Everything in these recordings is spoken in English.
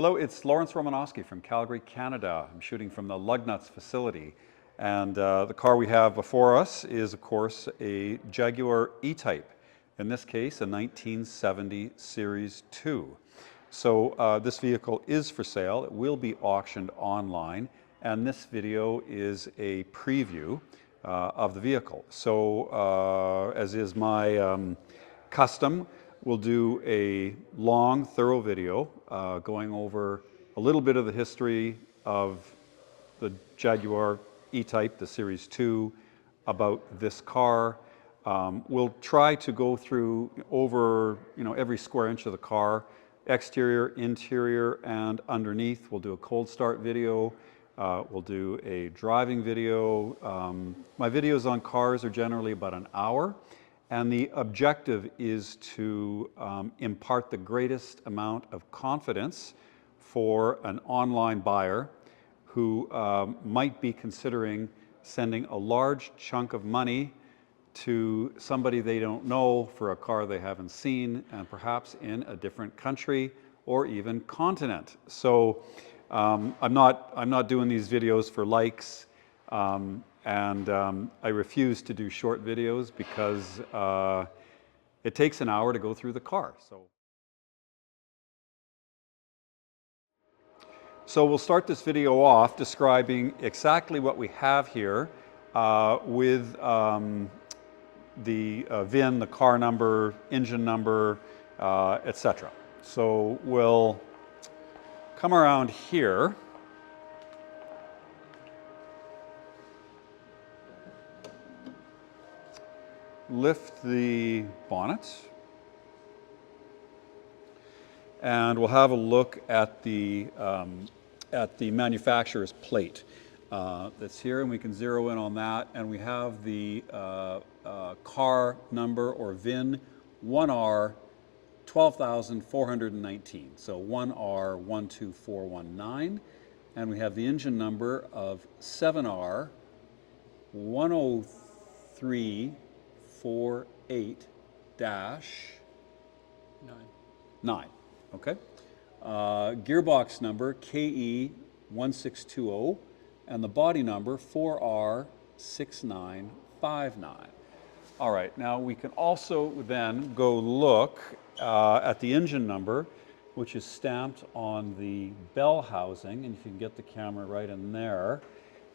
Hello, it's Romanosky from Calgary, Canada. I'm shooting from the Lugnuts facility. And the car we have before us is, of course, a Jaguar E-Type. In this case, a 1970 Series 2. So this vehicle is for sale. It will be auctioned online. And this video is a preview of the vehicle. So as is my custom, we'll do a long, thorough video going over a little bit of the history of the Jaguar E-Type, the Series 2, about this car. We'll try to go through over every square inch of the car, exterior, interior, and underneath. We'll do a cold start video. We'll do a driving video. My videos on cars are generally about an hour. And the objective is to impart the greatest amount of confidence for an online buyer who might be considering sending a large chunk of money to somebody they don't know for a car they haven't seen, and perhaps in a different country or even continent. So I'm not doing these videos for likes. And I refuse to do short videos because it takes an hour to go through the car. So we'll start this video off describing exactly what we have here with the VIN, the car number, engine number, etc. So we'll come around here. Lift the bonnet, and we'll have a look at the manufacturer's plate that's here, and we can zero in on that. And we have the car number or VIN 1R 12,419, so 1R 12419, and we have the engine number of 7R 103 48-9. Okay. Gearbox number KE1620, and the body number 4R6959. All right, now we can also then go look at the engine number, which is stamped on the bell housing, and if you can get the camera right in there,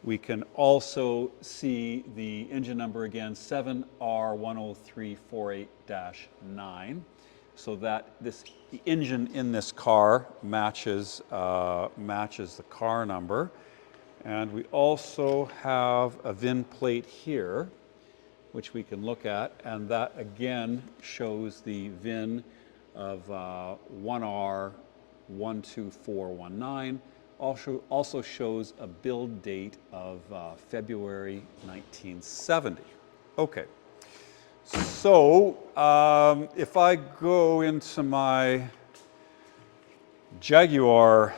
we can also see the engine number again, 7R10348-9, so that the engine in this car matches the car number. And we also have a VIN plate here, which we can look at, and that again shows the VIN of 1R12419. Also shows a build date of February 1970. Okay, so if I go into my Jaguar,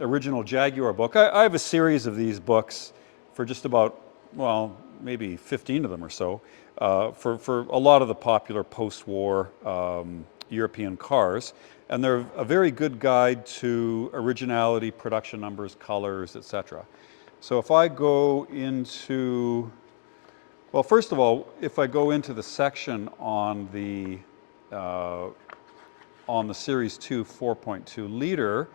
original Jaguar book, I have a series of these books for just about, well, maybe 15 of them or so, for a lot of the popular post-war European cars. And they're a very good guide to originality, production numbers, colors, etc. So if I go into, well, first of all, if I go into the section on the Series 2 4.2 liter,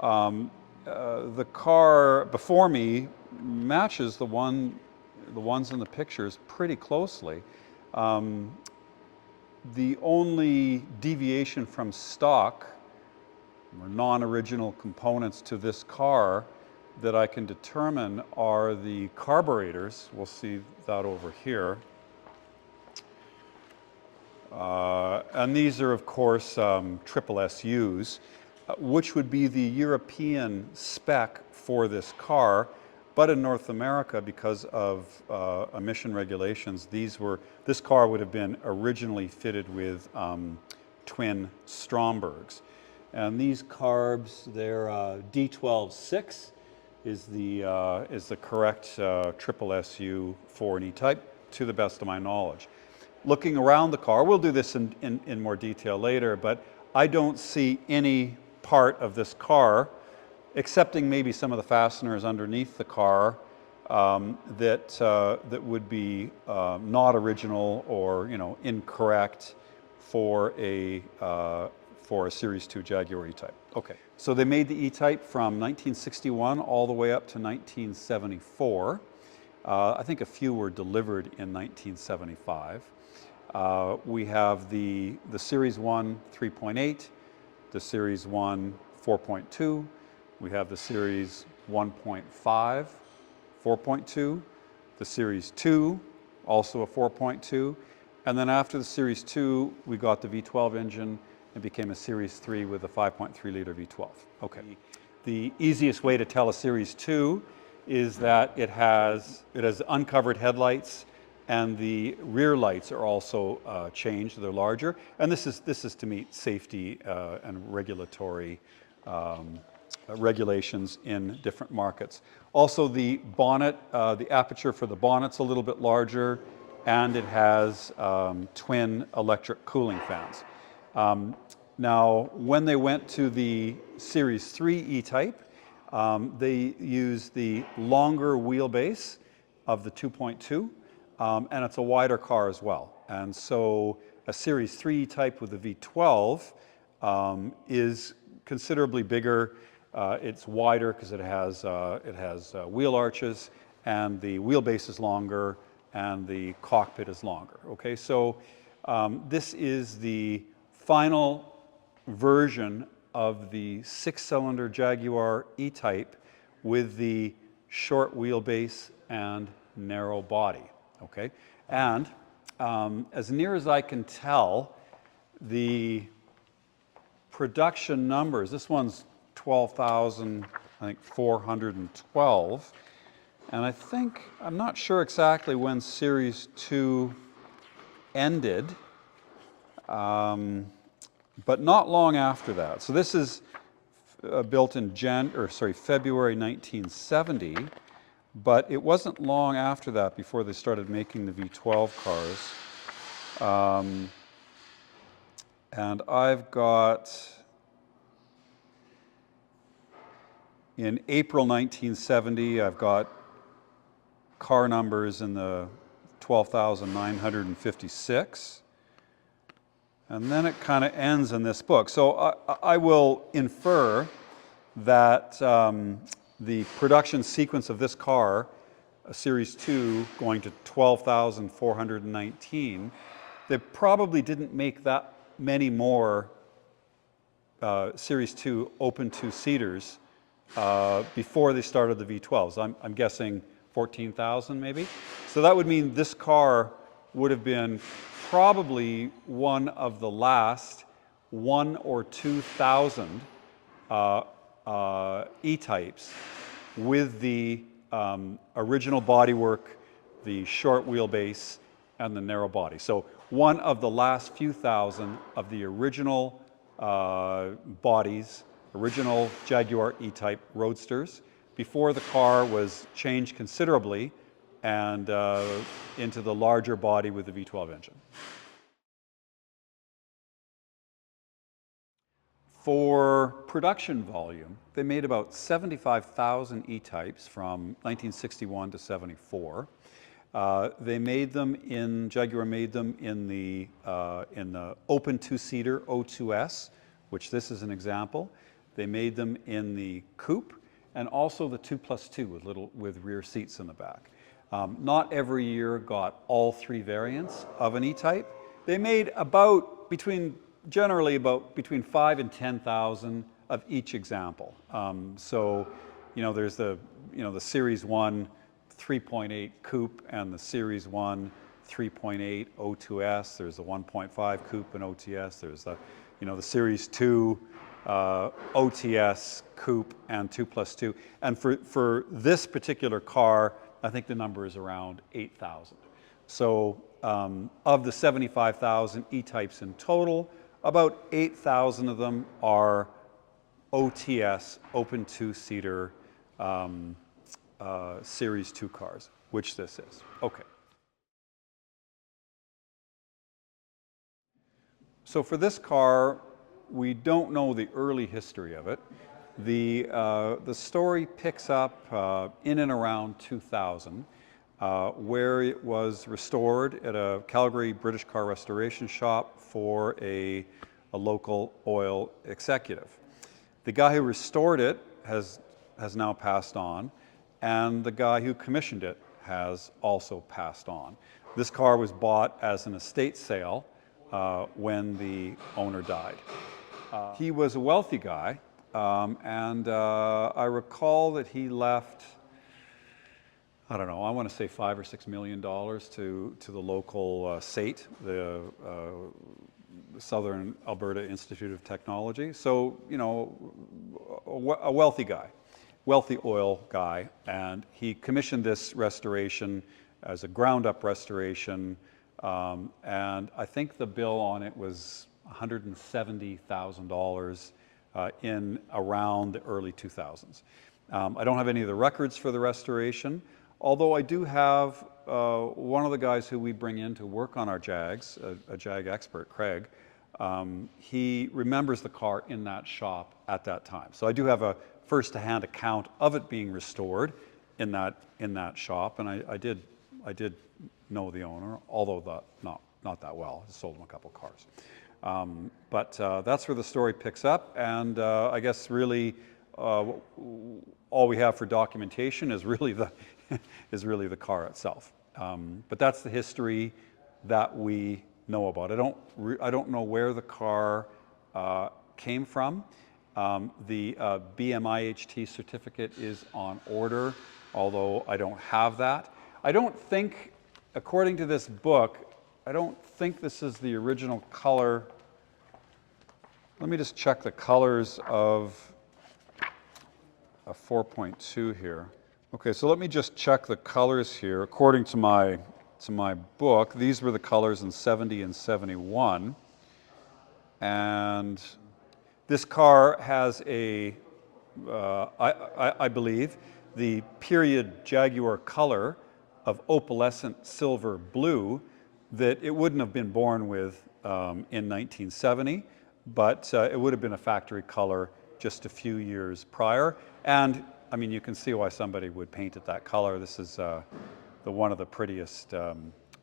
the car before me matches the ones in the pictures pretty closely. The only deviation from stock or non-original components to this car that I can determine are the carburetors. We'll see that over here. And these are, of course, triple SUs, which would be the European spec for this car. But in North America, because of emission regulations, this car would have been originally fitted with twin Strombergs. And these carbs, they're D12.6 is the correct triple SU for an E-Type, to the best of my knowledge. Looking around the car, we'll do this in more detail later, but I don't see any part of this car, excepting maybe some of the fasteners underneath the car that would be not original or incorrect for a Series 2 Jaguar E-Type. Okay, so they made the E-Type from 1961 all the way up to 1974. I think a few were delivered in 1975. We have the Series 1 3.8, the Series 1 4.2, we have the Series 1.5 4.2, the Series 2, also a 4.2, and then after the Series 2, we got the V12 engine and became a Series 3 with a 5.3 liter V12. Okay. The easiest way to tell a Series 2 is that it has uncovered headlights, and the rear lights are also changed; they're larger. And this is to meet safety and regulatory regulations in different markets. Also, the bonnet, the aperture for the bonnet's a little bit larger, and it has twin electric cooling fans. Now, when they went to the Series 3 E-Type, they used the longer wheelbase of the 2.2, and it's a wider car as well. And so a Series 3 E-Type with a V12 is considerably bigger. It's wider because it has wheel arches, and the wheelbase is longer, and the cockpit is longer. Okay, so this is the final version of the 6-cylinder Jaguar E-Type with the short wheelbase and narrow body. Okay, and as near as I can tell, the production numbers, this one's 12,412, and I'm not sure exactly when Series 2 ended, but not long after that. So this is built in February 1970, but it wasn't long after that before they started making the V12 cars. And I've got, in April 1970, I've got car numbers in the 12,956. And then it kind of ends in this book. So I will infer that the production sequence of this car, a Series 2 going to 12,419, they probably didn't make that many more Series 2 open two-seaters before they started the V12s. I'm guessing 14,000 maybe. So that would mean this car would have been probably one of the last 1,000 or 2,000 E-Types with the original bodywork, the short wheelbase, and the narrow body. So one of the last few thousand of the original bodies, original Jaguar E-Type Roadsters, before the car was changed considerably and into the larger body with the V12 engine. For production volume, they made about 75,000 E-Types from 1961 to 74. Jaguar made them in the open two-seater O2S, which this is an example. They made them in the coupe, and also the 2+2 with rear seats in the back. Not every year got all three variants of an E-Type. They made generally about between 5,000 and 10,000 of each example. So, there's the Series 1 3.8 coupe and the Series 1 3.8 O2S. There's the 1.5 coupe and OTS. There's the Series 2 OTS coupe and 2+2. And for this particular car, I think the number is around 8,000. So of the 75,000 E-Types in total, about 8,000 of them are OTS, open two-seater Series 2 cars, which this is. Okay. So for this car, we don't know the early history of it. The story picks up in and around 2000, where it was restored at a Calgary British car restoration shop for a local oil executive. The guy who restored it has now passed on, and the guy who commissioned it has also passed on. This car was bought as an estate sale when the owner died. He was a wealthy guy, and I recall that he left, I don't know, I want to say $5 or $6 million to the local SAIT, the Southern Alberta Institute of Technology. So, you know, a wealthy guy, wealthy oil guy, and he commissioned this restoration as a ground-up restoration, and I think the bill on it was $170,000 in around the early 2000s. I don't have any of the records for the restoration, although I do have one of the guys who we bring in to work on our Jags, a Jag expert, Craig. He remembers the car in that shop at that time. So I do have a first-hand account of it being restored in that shop, and I did know the owner, although not that well. I sold him a couple cars. But that's where the story picks up, and I guess really all we have for documentation is really the the car itself. But that's the history that we know about. I don't know where the car came from. The BMIHT certificate is on order, although I don't have that. I don't think, according to this book, I don't think this is the original color. Let me just check the colors of a 4.2 here. Okay, so let me just check the colors here. According to my book, these were the colors in 70 and 71. And this car has I believe, the period Jaguar color of opalescent silver blue that it wouldn't have been born with in 1970, but it would have been a factory color just a few years prior. And I mean, you can see why somebody would paint it that color. This is one of the prettiest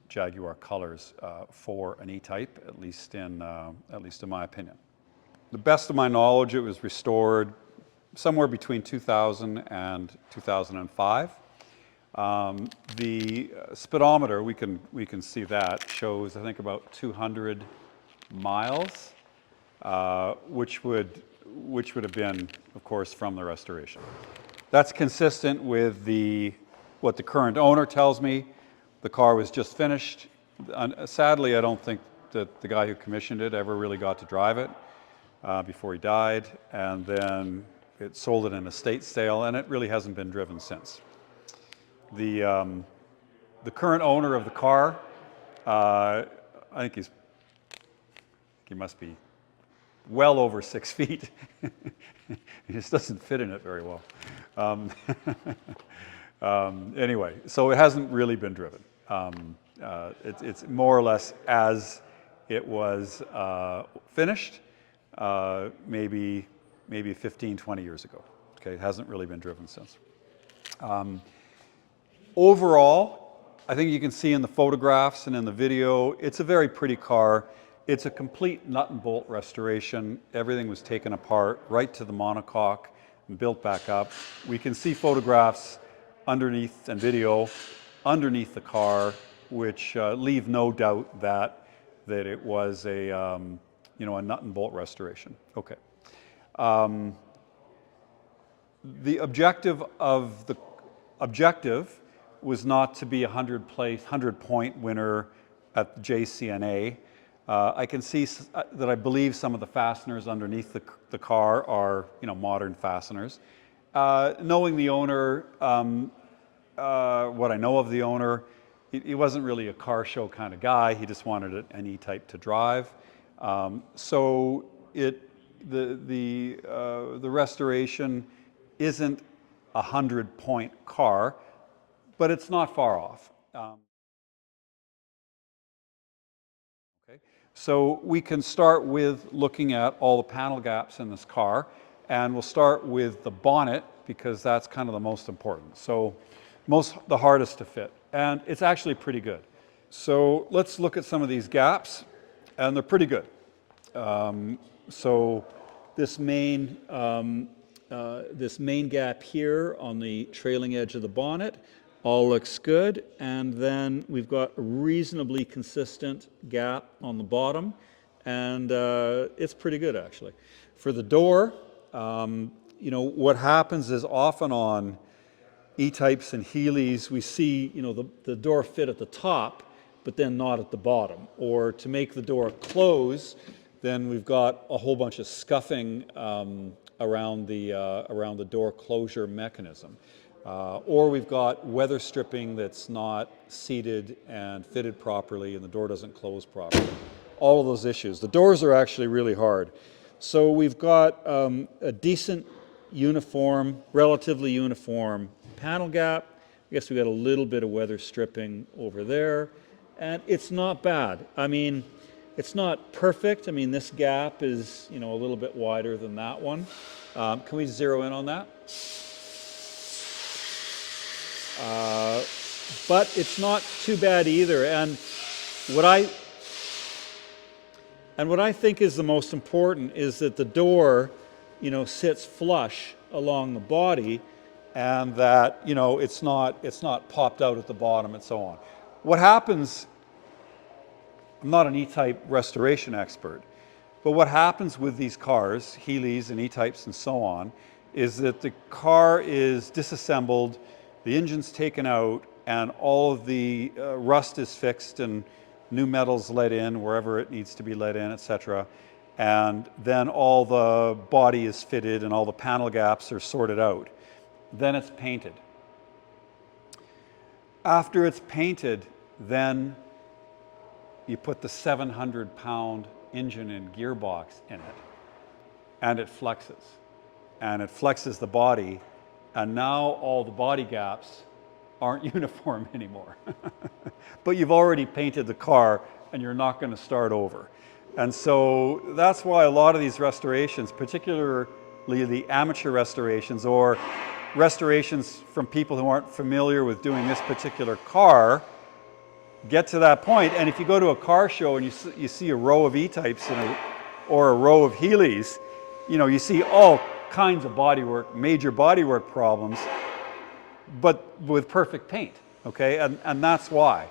Jaguar colors for an E-Type, at least in my opinion. The best of my knowledge, it was restored somewhere between 2000 and 2005. The speedometer, we can see that, shows I think about 200 miles, which would have been, of course, from the restoration. That's consistent with what the current owner tells me. The car was just finished. Sadly, I don't think that the guy who commissioned it ever really got to drive it before he died, and then it sold it in a estate sale, and it really hasn't been driven since. The current owner of the car, I think he must be well over 6 feet. He just doesn't fit in it very well. Anyway, so it hasn't really been driven. It's more or less as it was finished, maybe 15, 20 years ago. Okay, it hasn't really been driven since. Overall, I think you can see in the photographs and in the video, it's a very pretty car. It's a complete nut and bolt restoration. Everything was taken apart right to the monocoque and built back up. We can see photographs underneath and video underneath the car, which leave no doubt that it was a nut and bolt restoration. Okay. The objective was not to be a 100-point winner at the JCNA. I can see that I believe some of the fasteners underneath the car are, modern fasteners. Knowing the owner, what I know of the owner, he wasn't really a car show kind of guy. He just wanted an E-Type to drive. So the restoration isn't a 100-point car, but it's not far off. Okay. So we can start with looking at all the panel gaps in this car, and we'll start with the bonnet because that's kind of the most important. So the hardest to fit, and it's actually pretty good. So let's look at some of these gaps, and they're pretty good. So this main gap here on the trailing edge of the bonnet all looks good, and then we've got a reasonably consistent gap on the bottom, and it's pretty good actually. For the door, you know, what happens is often on E-types and Heelys, we see, you know, the door fit at the top, but then not at the bottom. Or to make the door close, then we've got a whole bunch of scuffing around the door closure mechanism. Or we've got weather stripping that's not seated and fitted properly and the door doesn't close properly. All of those issues. The doors are actually really hard. So we've got a decent, uniform, relatively uniform panel gap. I guess we got a little bit of weather stripping over there. And it's not bad. I mean, it's not perfect. I mean, this gap is, you know, a little bit wider than that one. Can we zero in on that? But it's not too bad either. And what I think is the most important is that the door, you know, sits flush along the body, and that, you know, it's not popped out at the bottom and so on. What happens, I'm not an E-type restoration expert, but what happens with these cars, Heelys and E-types and so on, is that the car is disassembled, the engine's taken out, and all of the rust is fixed and new metal's let in wherever it needs to be let in, etc. And then all the body is fitted and all the panel gaps are sorted out. Then it's painted. After it's painted, then you put the 700-pound engine and gearbox in it, and it flexes. And it flexes the body, and now all the body gaps aren't uniform anymore. But you've already painted the car, and you're not going to start over. And so that's why a lot of these restorations, particularly the amateur restorations or restorations from people who aren't familiar with doing this particular car, get to that point. And if you go to a car show and you see a row of E-types or a row of Heelys, you know, you see all kinds of bodywork, major bodywork problems, but with perfect paint, okay? And that's why.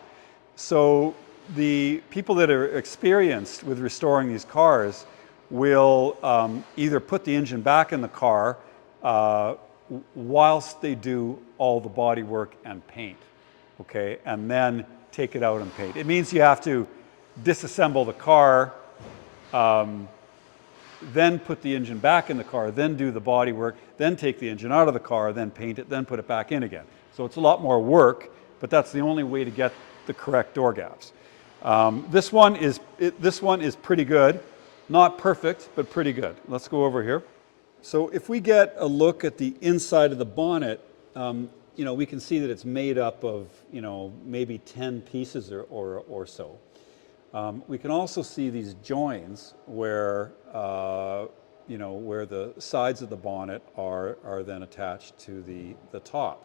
So the people that are experienced with restoring these cars will either put the engine back in the car whilst they do all the body work and paint, okay? And then take it out and paint. It means you have to disassemble the car, then put the engine back in the car, then do the body work, then take the engine out of the car, then paint it, then put it back in again. So it's a lot more work, but that's the only way to get the correct door gaps. This one is pretty good. Not perfect, but pretty good. Let's go over here. So if we get a look at the inside of the bonnet, you know, we can see that it's made up of, you know, maybe 10 pieces or so. We can also see these joins where, you know, where the sides of the bonnet are then attached to the top.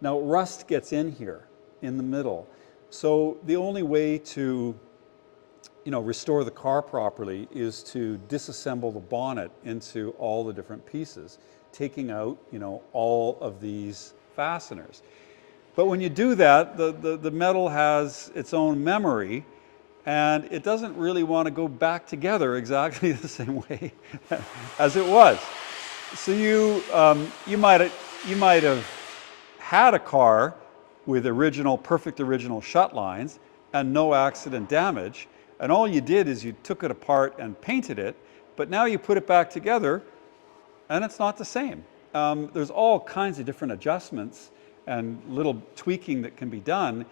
Now, rust gets in here in the middle. So the only way to, you know, restore the car properly is to disassemble the bonnet into all the different pieces, taking out, you know, all of these fasteners. But when you do that, the metal has its own memory, and it doesn't really want to go back together exactly the same way as it was. So you might have had a car with perfect original shut lines and no accident damage, and all you did is you took it apart and painted it, but now you put it back together and it's not the same. There's all kinds of different adjustments and little tweaking that can be done.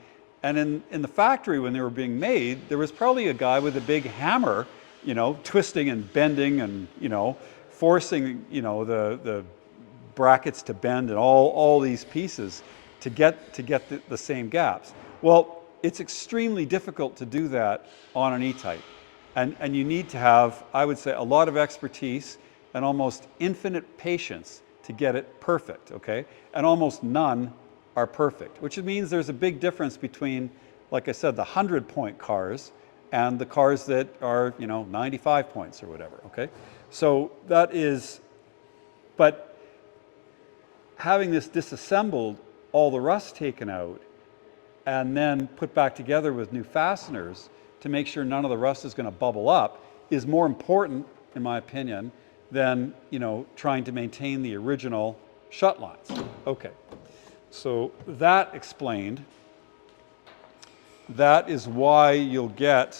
And in the factory when they were being made, there was probably a guy with a big hammer, you know, twisting and bending and, you know, forcing, you know, the brackets to bend and all these pieces to get the same gaps. Well, it's extremely difficult to do that on an E-type. And you need to have, I would say, a lot of expertise and almost infinite patience to get it perfect, okay? And almost none are perfect, which means there's a big difference between, like I said, the 100-point cars and the cars that are, 95 points or whatever, okay? So that is, but having this disassembled, all the rust taken out, and then put back together with new fasteners to make sure none of the rust is going to bubble up is more important, in my opinion, than trying to maintain the original shut lines. Okay, so that explained. That is why you'll get,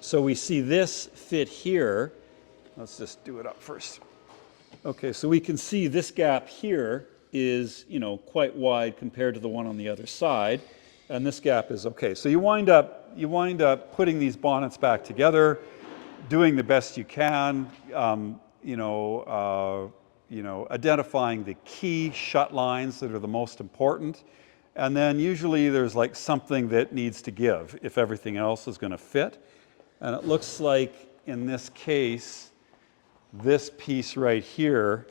so we see this fit here. Let's just do it up first. Okay, so we can see this gap here is, quite wide compared to the one on the other side, and this gap is okay. So you wind up putting these bonnets back together, doing the best you can, identifying the key shut lines that are the most important, and then usually there's like something that needs to give if everything else is going to fit. And it looks like in this case, this piece right here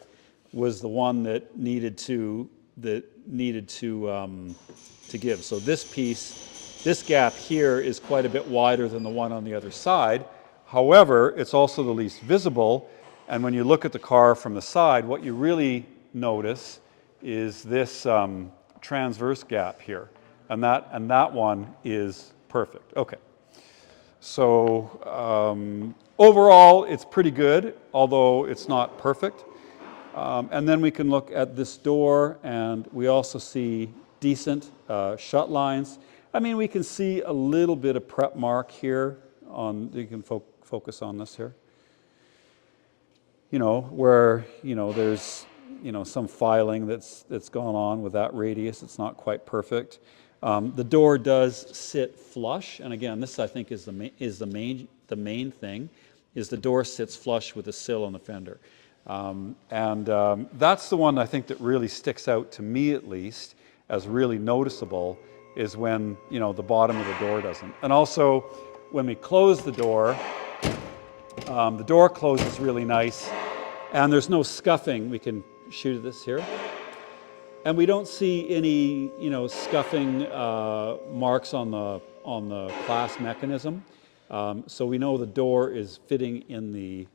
was the one that needed to give. So this piece, this gap here is quite a bit wider than the one on the other side. However, it's also the least visible. And when you look at the car from the side, what you really notice is this transverse gap here. And that one is perfect. Okay. So overall, it's pretty good, although it's not perfect. And then we can look at this door, and we also see decent shut lines. I mean, we can see a little bit of prep mark here. You can focus on this here. Where there's some filing that's gone on with that radius. It's not quite perfect. The door does sit flush, and again, this I think is the main thing, is the door sits flush with the sill on the fender, and that's the one I think that really sticks out to me, at least, as really noticeable, is when the bottom of the door doesn't. And also, when we close the door closes really nice, and there's no scuffing. We can shoot at this here. And we don't see any, scuffing marks on the clasp mechanism, so we know the door is fitting in the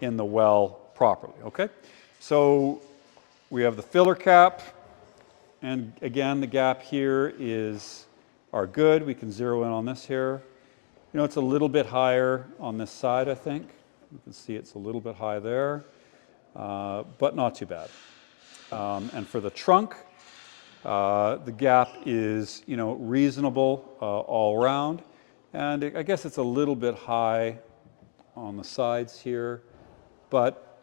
well properly. Okay, so we have the filler cap, and again the gap here are good. We can zero in on this here. It's a little bit higher on this side. I think you can see it's a little bit high there, but not too bad. And for the trunk, the gap is, reasonable all around. And I guess it's a little bit high on the sides here, but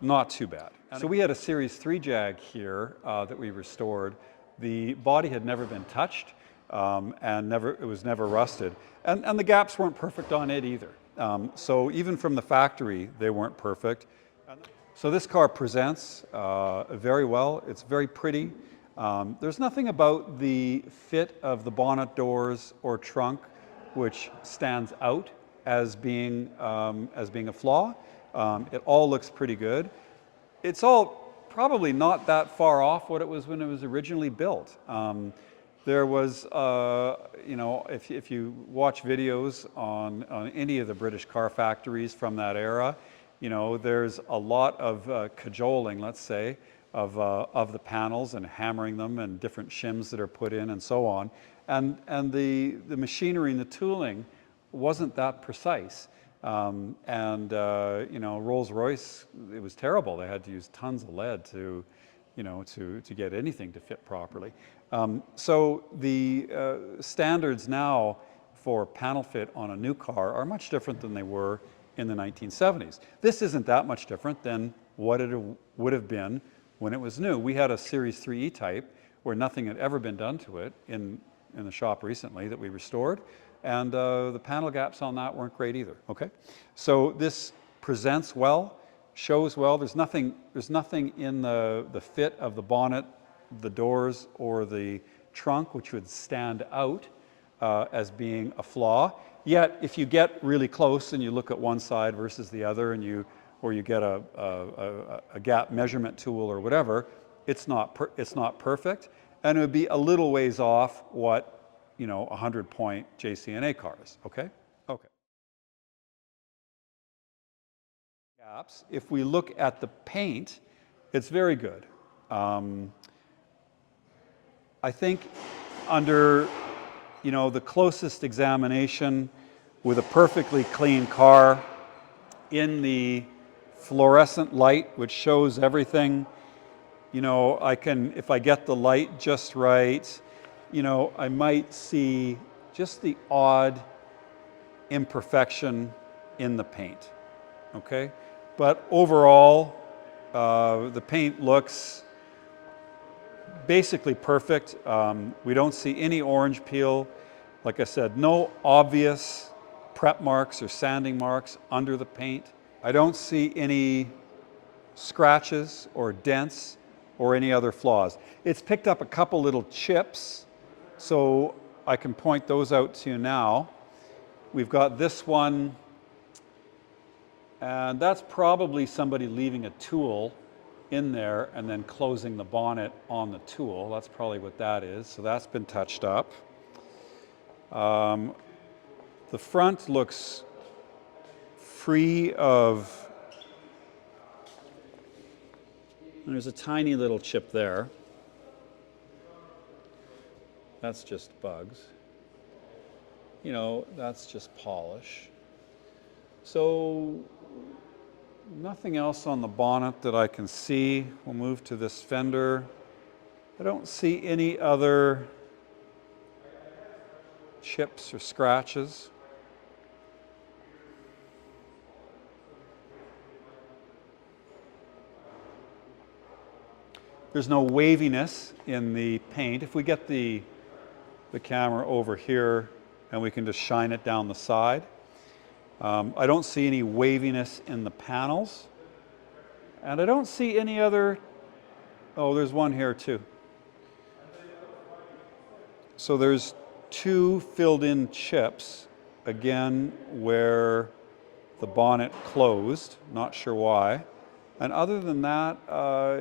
not too bad. So we had a Series 3 Jag here that we restored. The body had never been touched, and it was never rusted. And the gaps weren't perfect on it either. So even from the factory, they weren't perfect. So this car presents very well. It's very pretty. There's nothing about the fit of the bonnet doors or trunk which stands out as being a flaw. It all looks pretty good. It's all probably not that far off what it was when it was originally built. There was, if you watch videos on any of the British car factories from that era, there's a lot of cajoling, let's say, of the panels and hammering them, and different shims that are put in and so on. And the machinery and the tooling wasn't that precise. Rolls-Royce, it was terrible. They had to use tons of lead to get anything to fit properly. So the standards now for panel fit on a new car are much different than they were in the 1970s. This isn't that much different than what it would have been when it was new. We had a Series 3 E-Type where nothing had ever been done to it in the shop recently that we restored, and the panel gaps on that weren't great either. Okay, so this presents well, shows well. There's nothing in the fit of the bonnet, the doors, or the trunk which would stand out. as being a flaw. Yet, if you get really close and you look at one side versus the other, and or you get a gap measurement tool or whatever, it's not perfect, and it would be a little ways off what a 100-point JCNA car is. Okay. Okay. Gaps. If we look at the paint, it's very good. I think under the closest examination with a perfectly clean car in the fluorescent light, which shows everything, if I get the light just right, I might see just the odd imperfection in the paint, okay? But overall, the paint looks basically perfect. We don't see any orange peel. Like I said, no obvious prep marks or sanding marks under the paint. I don't see any scratches or dents or any other flaws. It's picked up a couple little chips, so I can point those out to you now. We've got this one, and that's probably somebody leaving a tool in there and then closing the bonnet on the tool. That's probably what that is. So that's been touched up. The front looks free of, there's a tiny little chip there. That's just bugs. That's just polish. So nothing else on the bonnet that I can see. We'll move to this fender. I don't see any other chips or scratches. There's no waviness in the paint. If we get the camera over here and we can just shine it down the side, I don't see any waviness in the panels. And I don't see any other, there's one here too. So there's two filled in chips, again, where the bonnet closed, not sure why. And other than that,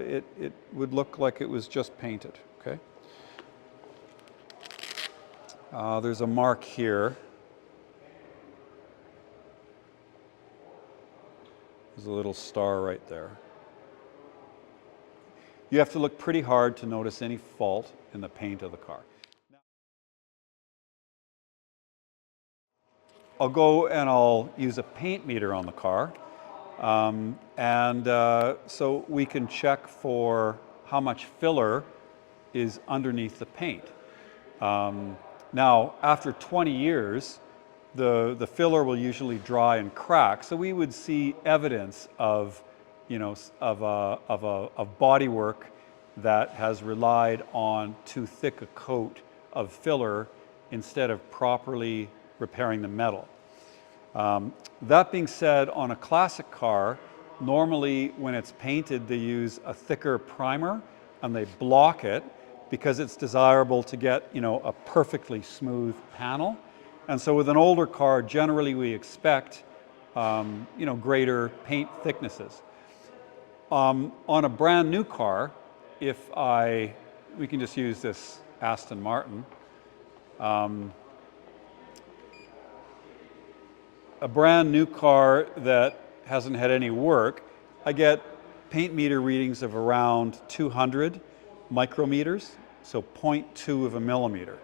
it would look like it was just painted, okay? There's a mark here. There's a little star right there. You have to look pretty hard to notice any fault in the paint of the car. I'll go and I'll use a paint meter on the car. So we can check for how much filler is underneath the paint. Now, after 20 years, the filler will usually dry and crack, so we would see evidence of bodywork that has relied on too thick a coat of filler instead of properly repairing the metal. That being said, on a classic car, normally when it's painted, they use a thicker primer and they block it because it's desirable to get a perfectly smooth panel. And so with an older car, generally we expect greater paint thicknesses. On a brand new car, we can just use this Aston Martin. A brand new car that hasn't had any work, I get paint meter readings of around 200 micrometers, so 0.2 of a millimeter.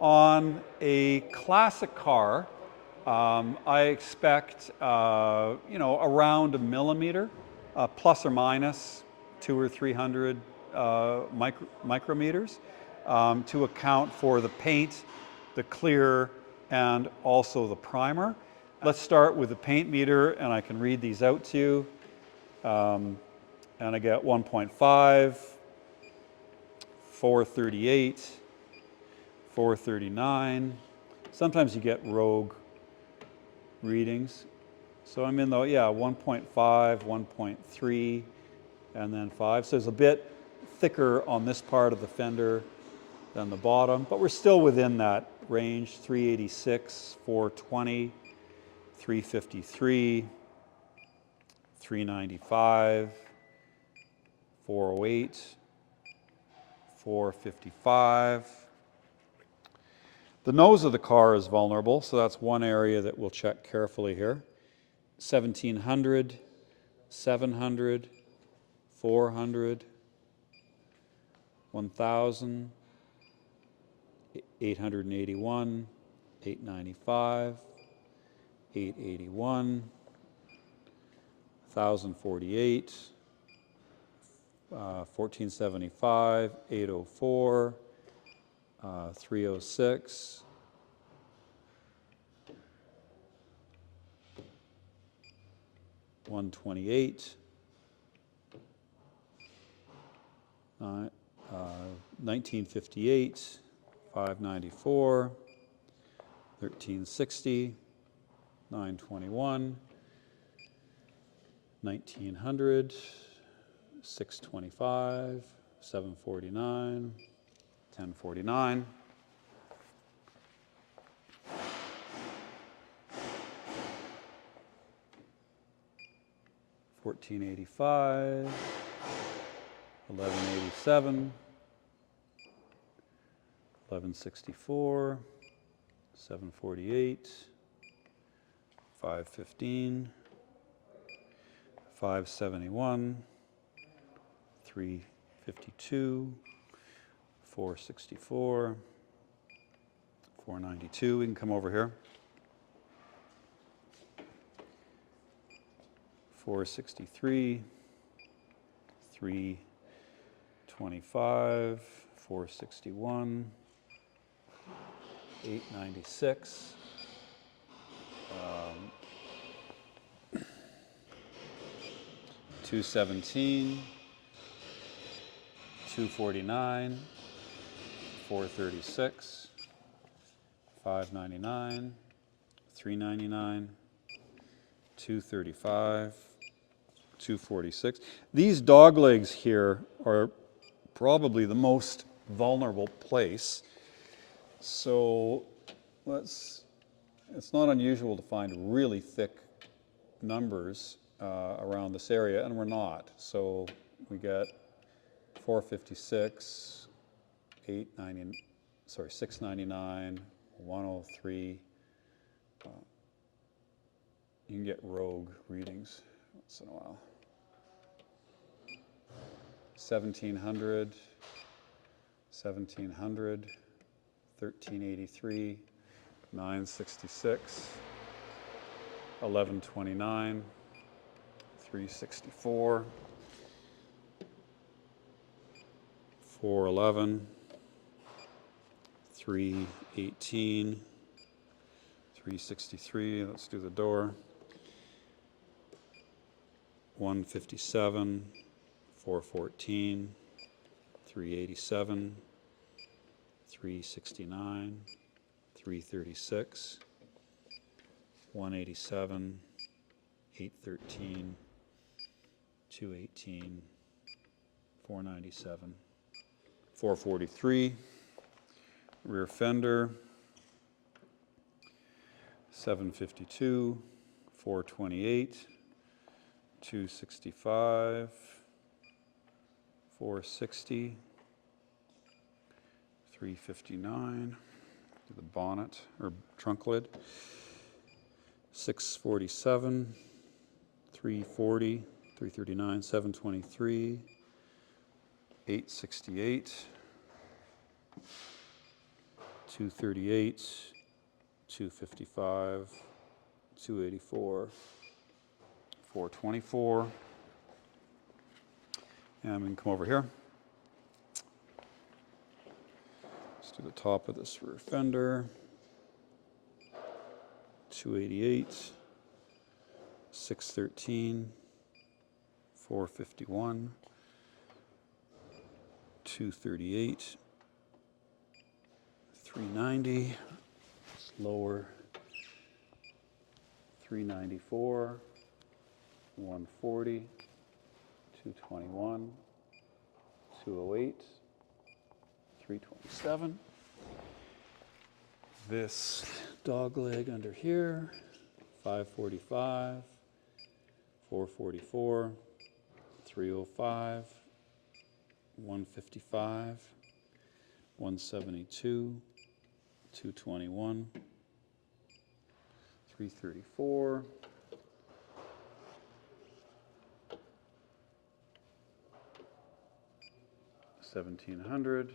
On a classic car, I expect around a millimeter, plus or minus 200 or 300 micrometers, to account for the paint, the clear, and also the primer. Let's start with the paint meter, and I can read these out to you. And I get 1.5, 438, 439. Sometimes you get rogue readings. So I'm in the, 1.5, 1.3, and then 5. So it's a bit thicker on this part of the fender than the bottom, but we're still within that range, 386, 420, 353, 395, 408, 455. The nose of the car is vulnerable, so that's one area that we'll check carefully here. 1700, 700, 400, 1000, 881, 895, 881, 1048, 1475, 804, 306, 128, 1958, 594, 1360, 921, 1900, 625, 749, 1049. 1485, 1187, 1164, 748, 515, 571, 352, 464, 492. We can come over here. 463, 325, 461, 896, 217, 249, 436, 599, 399, 235, 246. These dog legs here are probably the most vulnerable place. So it's not unusual to find really thick numbers around this area, and we're not. So we get 456, 699, 103. You can get rogue readings once in a while. 1700, 1700, 1383, 966, 1129, 364, 411, 318, 363. Let's do the door. 157, 414, 387, 369, 336, 187, 813, 218, 497, 443, rear fender, 752, 428, 265, 460, 359, the bonnet or trunk lid, 647, 340, 339, 723, 868, 238, 255, 284, 424, and we can come over here. Let's do the top of this rear fender. 288, 613, 451, 238, 390, lower, 394, 140, 221, 208, 327, this dog leg under here, 545, 444, 305, 155, 172, 221, 334, 1700,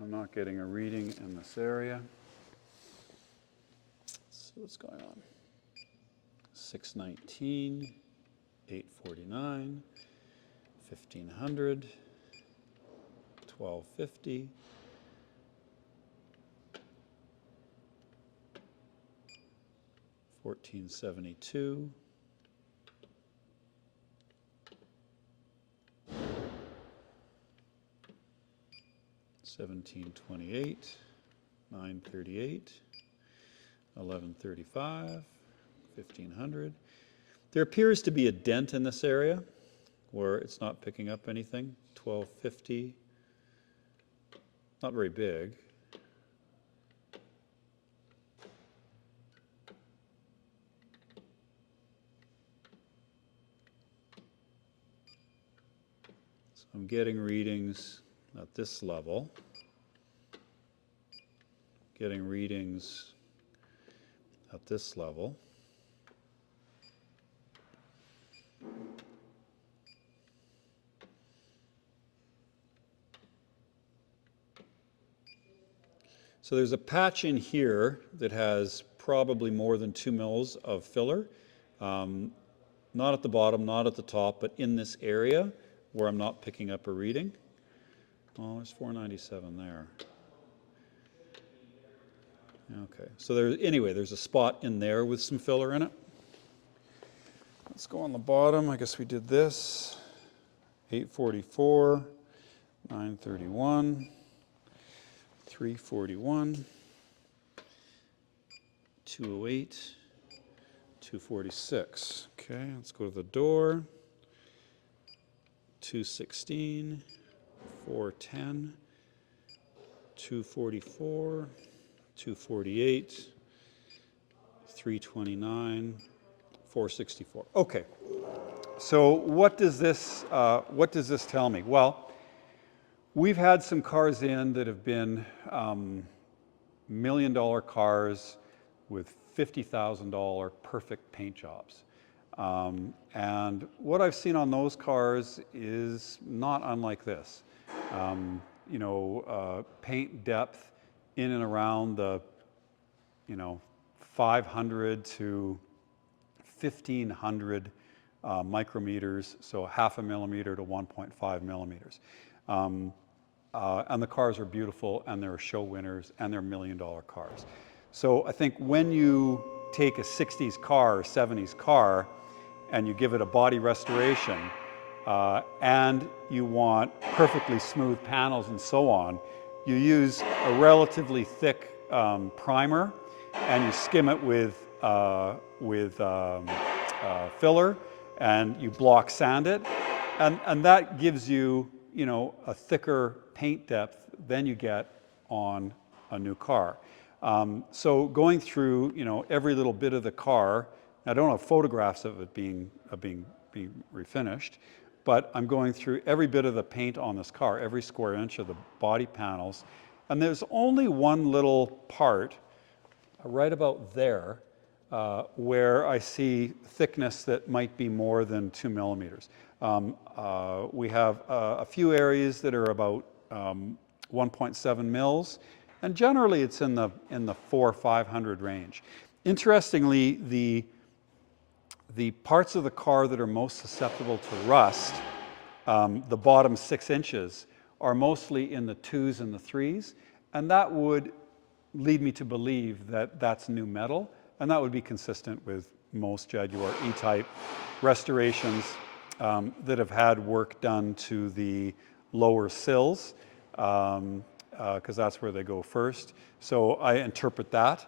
I'm not getting a reading in this area. Let's see what's going on. 619, 849, 1500, 1250, 1472, 1728, 938, 1135, 1500. There appears to be a dent in this area where it's not picking up anything. 1250, not very big. So I'm getting readings at this level. Getting readings at this level. So there's a patch in here that has probably more than 2 mils of filler. Not at the bottom, not at the top, but in this area where I'm not picking up a reading. Oh, there's 497 there. Okay, so there's a spot in there with some filler in it. Let's go on the bottom. I guess we did this. 844, 931, 341, 208, 246. Okay, let's go to the door. 216, 410, 244, 248, 329, 464. Okay, so what does this tell me? Well, we've had some cars in that have been $1 million cars with $50,000 perfect paint jobs. And what I've seen on those cars is not unlike this. Paint depth in and around the 500 to 1500 micrometers, so 0.5 millimeter to 1.5 millimeters. And the cars are beautiful, and they're show winners, and they're $1 million cars. So I think when you take a 60s car or 70s car and you give it a body restoration, and you want perfectly smooth panels and so on, you use a relatively thick primer, and you skim it with filler, and you block sand it, and that gives you, a thicker paint depth than you get on a new car. So going through, every little bit of the car, I don't have photographs of it being refinished, but I'm going through every bit of the paint on this car, every square inch of the body panels, and there's only one little part right about there where I see thickness that might be more than 2 millimeters. We have a few areas that are about 1.7 mils, and generally it's in the 400-500 range. Interestingly, the parts of the car that are most susceptible to rust, the bottom 6 inches, are mostly in the 2s and the 3s, and that would lead me to believe that that's new metal, and that would be consistent with most Jaguar E-Type restorations that have had work done to the lower sills, because that's where they go first. So I interpret that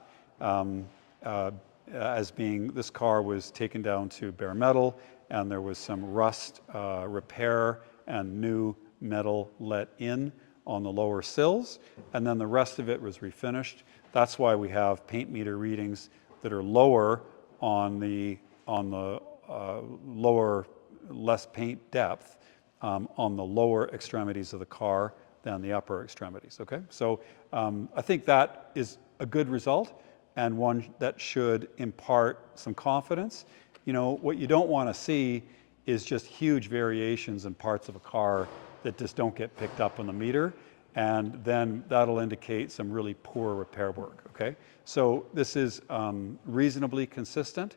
as being this car was taken down to bare metal, and there was some rust repair and new metal let in on the lower sills, and then the rest of it was refinished. That's why we have paint meter readings that are lower on the lower, less paint depth on the lower extremities of the car than the upper extremities, okay? So I think that is a good result and one that should impart some confidence. You know, what you don't want to see is just huge variations in parts of a car that just don't get picked up on the meter, and then that'll indicate some really poor repair work, okay? So this is reasonably consistent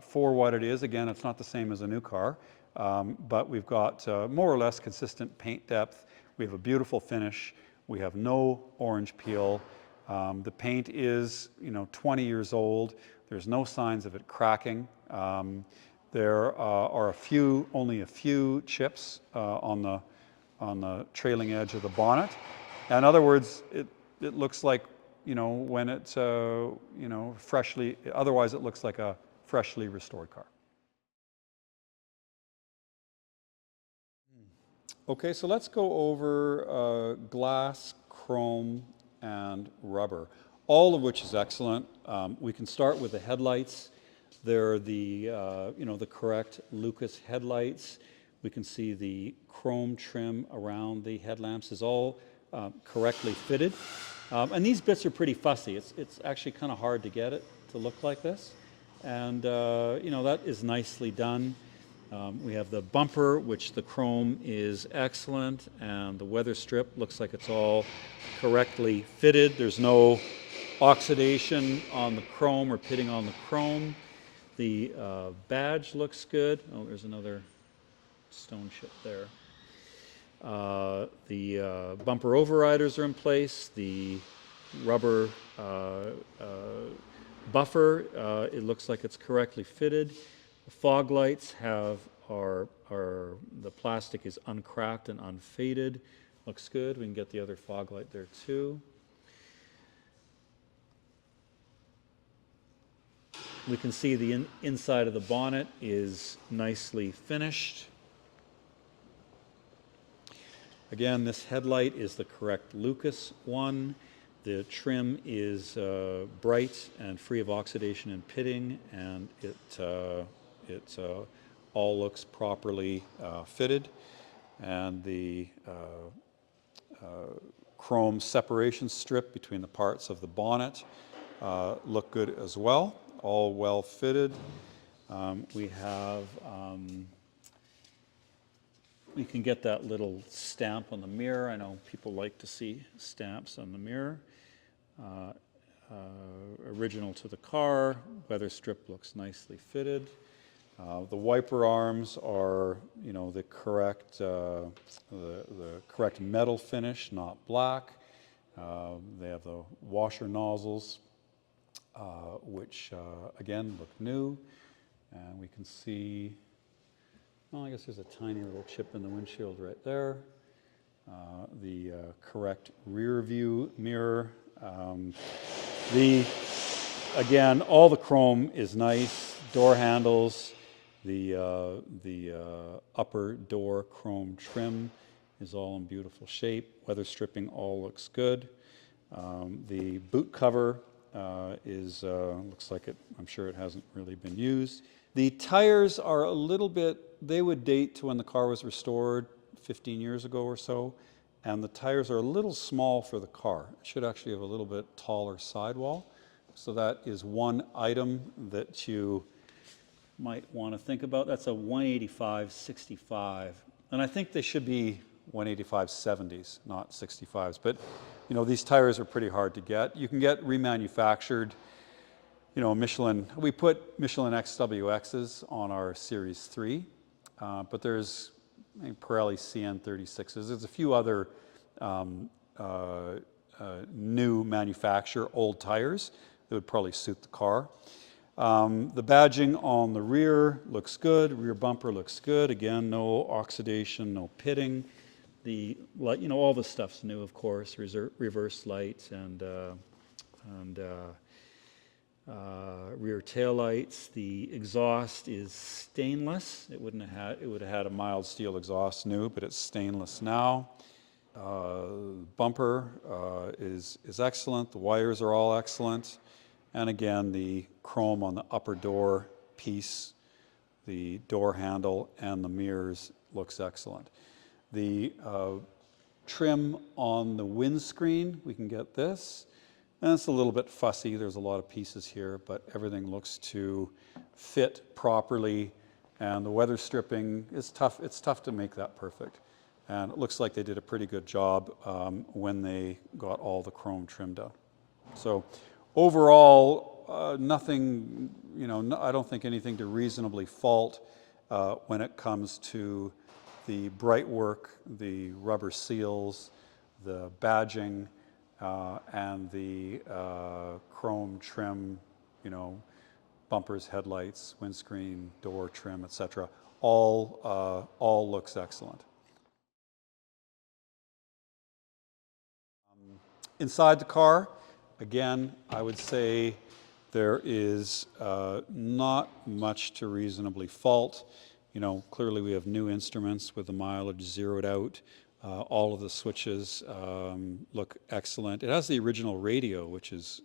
for what it is. Again, it's not the same as a new car, but we've got more or less consistent paint depth. We have a beautiful finish. We have no orange peel. The paint is, 20 years old. There's no signs of it cracking. There are only a few chips on the trailing edge of the bonnet. In other words, it looks like, when it's, freshly, otherwise it looks like a freshly restored car. Okay, so let's go over glass, chrome, and rubber, all of which is excellent. We can start with the headlights. They're the correct Lucas headlights. We can see the chrome trim around the headlamps is all correctly fitted. And these bits are pretty fussy. It's actually kind of hard to get it to look like this. And, that is nicely done. We have the bumper, which the chrome is excellent, and the weather strip looks like it's all correctly fitted. There's no oxidation on the chrome or pitting on the chrome. The badge looks good. Oh, there's another stone chip there. The bumper overriders are in place. The rubber buffer, it looks like it's correctly fitted. The fog lights the plastic is uncracked and unfaded. Looks good. We can get the other fog light there too. We can see the inside of the bonnet is nicely finished. Again, this headlight is the correct Lucas one. The trim is bright and free of oxidation and pitting, and it all looks properly fitted. And the chrome separation strip between the parts of the bonnet look good as well, all well fitted. We can get that little stamp on the mirror. I know people like to see stamps on the mirror. Original to the car. Weather strip looks nicely fitted. The wiper arms are, the correct metal finish, not black. They have the washer nozzles, which again look new. And we can see, I guess there's a tiny little chip in the windshield right there. The correct rear view mirror. Again, all the chrome is nice. Door handles, the upper door chrome trim is all in beautiful shape. Weather stripping all looks good. The boot cover looks like it, I'm sure it hasn't really been used. The tires are a little bit, they would date to when the car was restored 15 years ago or so, and the tires are a little small for the car. It should actually have a little bit taller sidewall. So that is one item that you might want to think about. That's a 185/65, and I think they should be 185/70s, not 65s. But these tires are pretty hard to get. You can get remanufactured. Michelin. We put Michelin XWXs on our Series 3, but there's Pirelli CN36s. There's a few other new manufacture old tires that would probably suit the car. The badging on the rear looks good. Rear bumper looks good. Again, no oxidation, no pitting. All the stuff's new, of course. Reverse lights and rear taillights. The exhaust is stainless. It would have had a mild steel exhaust new, but it's stainless now. Bumper is excellent. The wires are all excellent. And again, the chrome on the upper door piece, the door handle, and the mirrors looks excellent. The trim on the windscreen, we can get this. And it's a little bit fussy. There's a lot of pieces here, but everything looks to fit properly. And the weather stripping is tough. It's tough to make that perfect. And it looks like they did a pretty good job when they got all the chrome trimmed out. So overall, nothing, I don't think anything to reasonably fault when it comes to the bright work, the rubber seals, the badging, and the chrome trim, bumpers, headlights, windscreen, door trim, etc. All looks excellent. Inside the car, again, I would say there is not much to reasonably fault. Clearly we have new instruments with the mileage zeroed out. All of the switches look excellent. It has the original radio, which is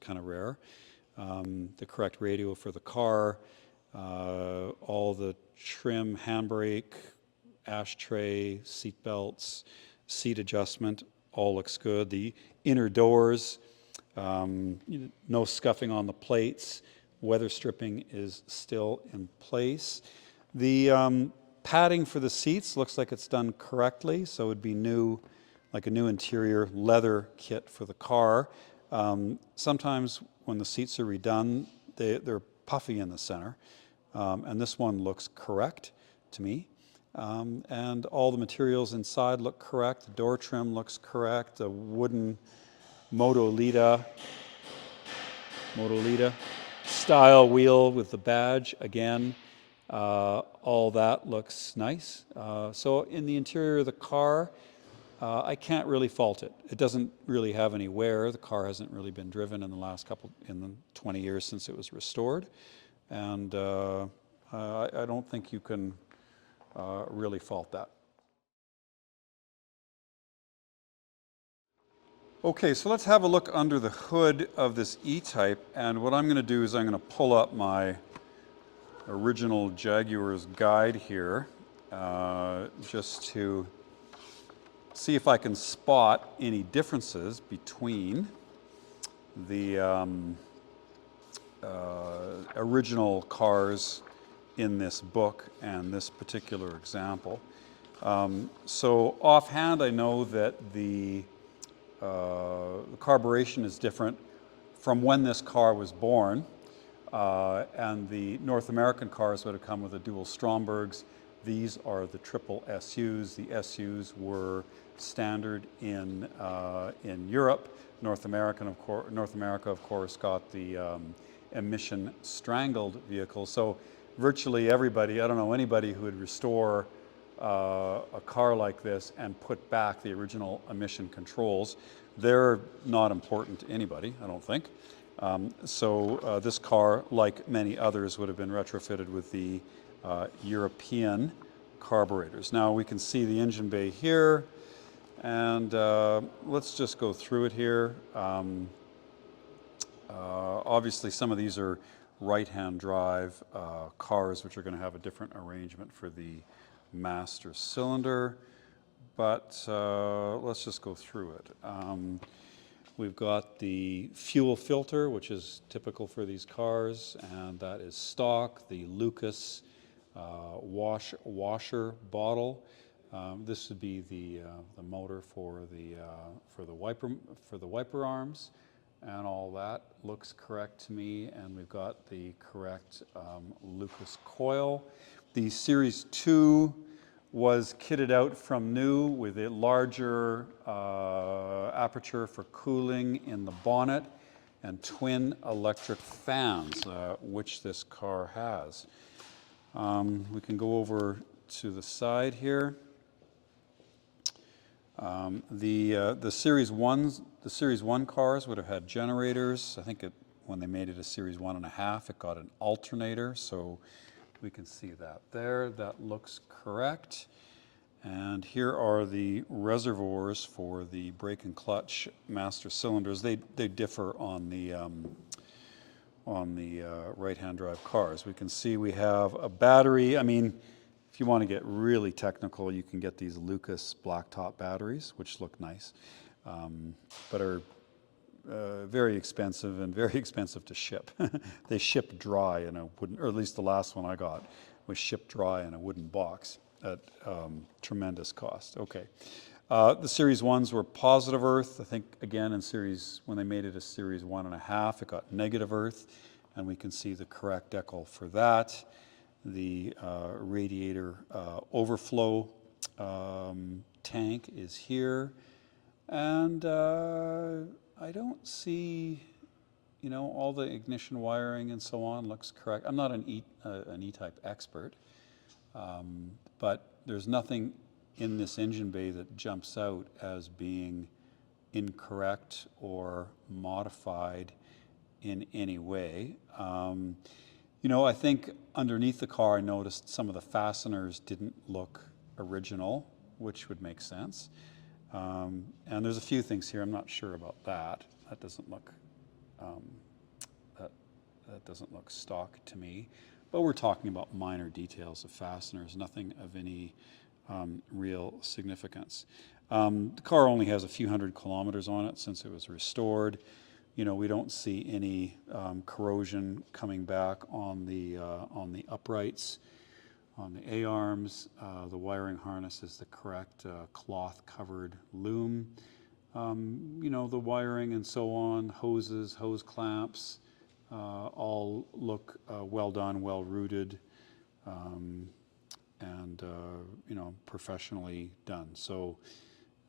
kind of rare. The correct radio for the car. All the trim, handbrake, ashtray, seat belts, seat adjustment, all looks good. The inner doors, no scuffing on the plates. Weather stripping is still in place. The padding for the seats looks like it's done correctly, so it would be new, like a new interior leather kit for the car. Sometimes when the seats are redone, they're puffy in the center, and this one looks correct to me. And all the materials inside look correct. The door trim looks correct. The wooden Motolita style wheel with the badge, again, all that looks nice. So in the interior of the car, I can't really fault it. It doesn't really have any wear. The car hasn't really been driven in the 20 years since it was restored. And I don't think you can really fault that. Okay, so let's have a look under the hood of this E-Type, and what I'm going to do is I'm going to pull up my original Jaguar's guide here, just to see if I can spot any differences between the original cars in this book and this particular example. So offhand, I know that the carburation is different from when this car was born, and the North American cars would have come with the dual Strombergs. These are the triple SUs. The SUs were standard in Europe. North America, of course, got the emission strangled vehicle. So virtually everybody, I don't know anybody who would restore a car like this and put back the original emission controls. They're not important to anybody, I don't think. So this car, like many others, would have been retrofitted with the European carburetors. Now we can see the engine bay here, and let's just go through it here. Obviously some of these are right-hand drive cars, which are going to have a different arrangement for the master cylinder, but let's just go through it. We've got the fuel filter, which is typical for these cars, and that is stock. The Lucas washer bottle. This would be the motor for the wiper arms, and all that looks correct to me. And we've got the correct Lucas coil. The Series 2 was kitted out from new with a larger aperture for cooling in the bonnet and twin electric fans, which this car has. We can go over to the side here. The Series 1 cars would have had generators. I think at when they made it a Series 1.5, it got an alternator, so we can see that there. That looks correct. And here are the reservoirs for the brake and clutch master cylinders. They differ on the right-hand drive cars. We can see we have a battery. I mean, if you want to get really technical, you can get these Lucas blacktop batteries, which look nice, but are very expensive and very expensive to ship. They ship dry in a wooden, or at least the last one I got was shipped dry in a wooden box at tremendous cost. Okay. The Series 1s were positive earth. I think, again, when they made it a Series 1.5, it got negative earth, and we can see the correct decal for that. The radiator overflow tank is here, and I don't see, all the ignition wiring and so on looks correct. I'm not an E-type expert, but there's nothing in this engine bay that jumps out as being incorrect or modified in any way. I think underneath the car I noticed some of the fasteners didn't look original, which would make sense. And there's a few things here I'm not sure about that. That doesn't look that doesn't look stock to me. But we're talking about minor details of fasteners, nothing of any real significance. The car only has a few hundred kilometers on it since it was restored. We don't see any corrosion coming back on the uprights, on the A-arms. The wiring harness is the correct cloth-covered loom. The wiring and so on, hoses, hose clamps, all look well done, well rooted, and professionally done. So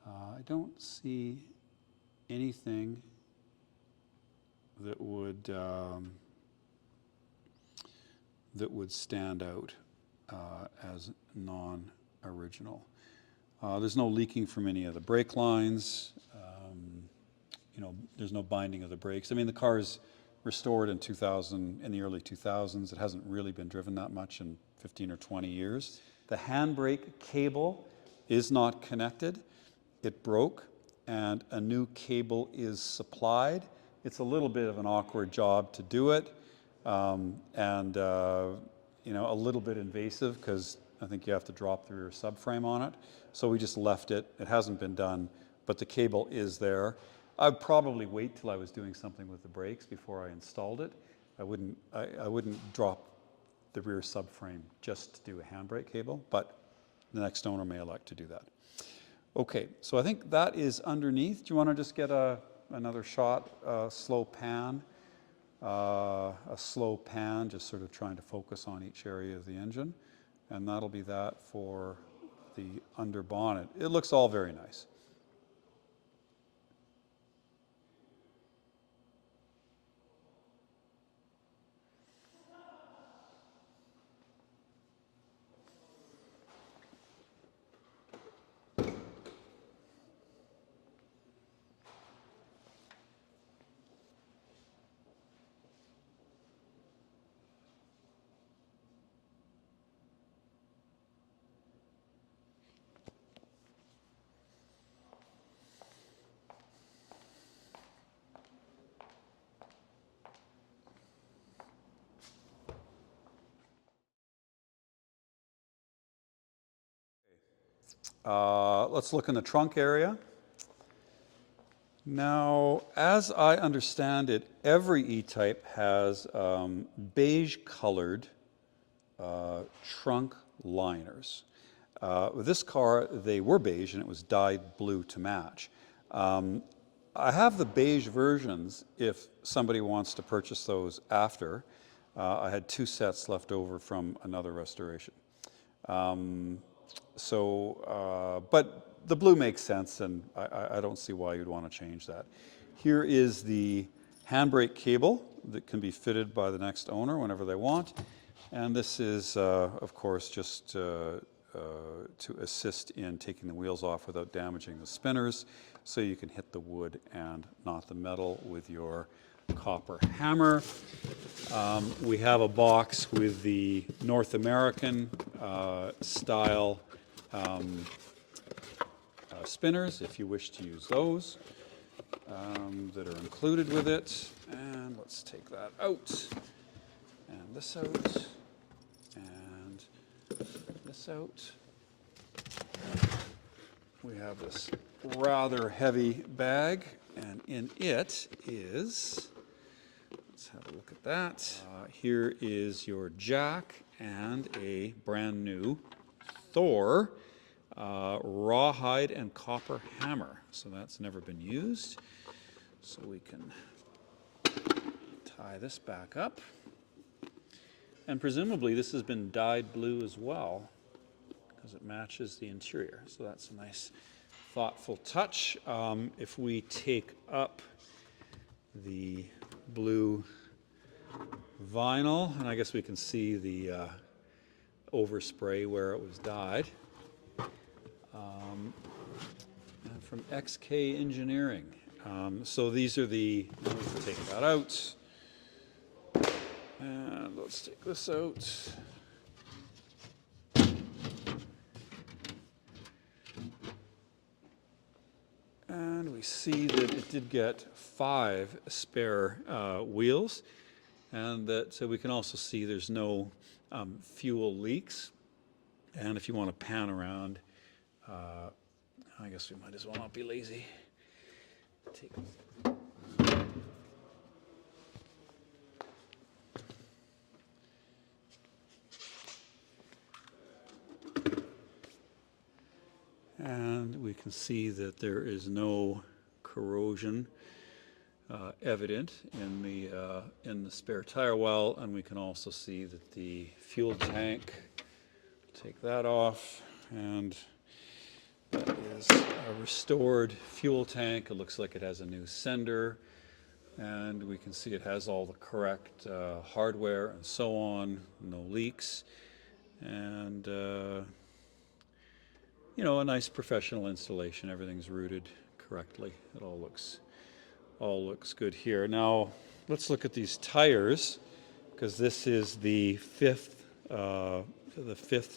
I don't see anything that would stand out as non-original. There's no leaking from any of the brake lines. There's no binding of the brakes. I mean, the car is restored in the early 2000s. It hasn't really been driven that much in 15 or 20 years. The handbrake cable is not connected. It broke, and a new cable is supplied. It's a little bit of an awkward job to do it, and a little bit invasive because I think you have to drop the rear subframe on it. So we just left it. It hasn't been done, but the cable is there. I'd probably wait till I was doing something with the brakes before I installed it. I wouldn't drop the rear subframe just to do a handbrake cable, but the next owner may elect to do that. Okay, so I think that is underneath. Do you want to just get another shot, slow pan? A slow pan, just sort of trying to focus on each area of the engine. And that'll be that for the under bonnet. It looks all very nice. Let's look in the trunk area. Now, as I understand it, every E-Type has beige-colored trunk liners. With this car, they were beige, and it was dyed blue to match. I have the beige versions if somebody wants to purchase those after. I had 2 sets left over from another restoration. But the blue makes sense, and I don't see why you'd want to change that. Here is the handbrake cable that can be fitted by the next owner whenever they want. And this is, of course, just to assist in taking the wheels off without damaging the spinners, so you can hit the wood and not the metal with your copper hammer. We have a box with the North American style spinners, if you wish to use those, that are included with it. And let's take that out, and this out, and this out. We have this rather heavy bag, and in it is, let's have a look at that. Here is your jack and a brand new Thor rawhide and copper hammer. So that's never been used. So we can tie this back up. And presumably this has been dyed blue as well, because it matches the interior. So that's a nice, thoughtful touch. If we take up the blue vinyl, and I guess we can see the overspray where it was dyed. And from XK Engineering. So these are the, let's take that out. And let's take this out. And we see that it did get 5 spare wheels, and that so we can also see there's no fuel leaks. And if you want to pan around, I guess we might as well not be lazy. And we can see that there is no corrosion evident in the spare tire well, and we can also see that the fuel tank, take that off, and that is a restored fuel tank. It looks like it has a new sender, and we can see it has all the correct hardware and so on, no leaks, and you know, a nice professional installation. Everything's routed correctly. It all looks good here. Now let's look at these tires, because this is the fifth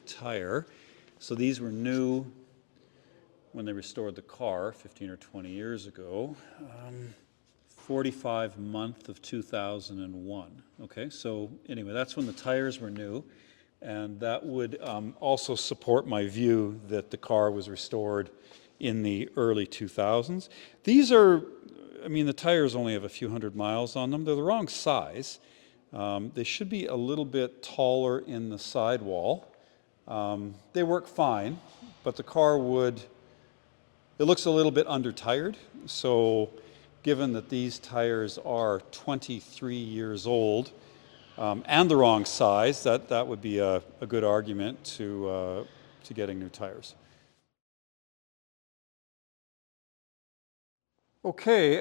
tire. So these were new when they restored the car 15 or 20 years ago. 45 month of 2001. Okay, so anyway, that's when the tires were new, and that would also support my view that the car was restored in the early 2000s. These are, I mean, the tires only have a few hundred miles on them. They're the wrong size. They should be a little bit taller in the sidewall. They work fine, but the car would, it looks a little bit under-tired. So given that these tires are 23 years old and the wrong size, that would be a good argument to getting new tires. Okay,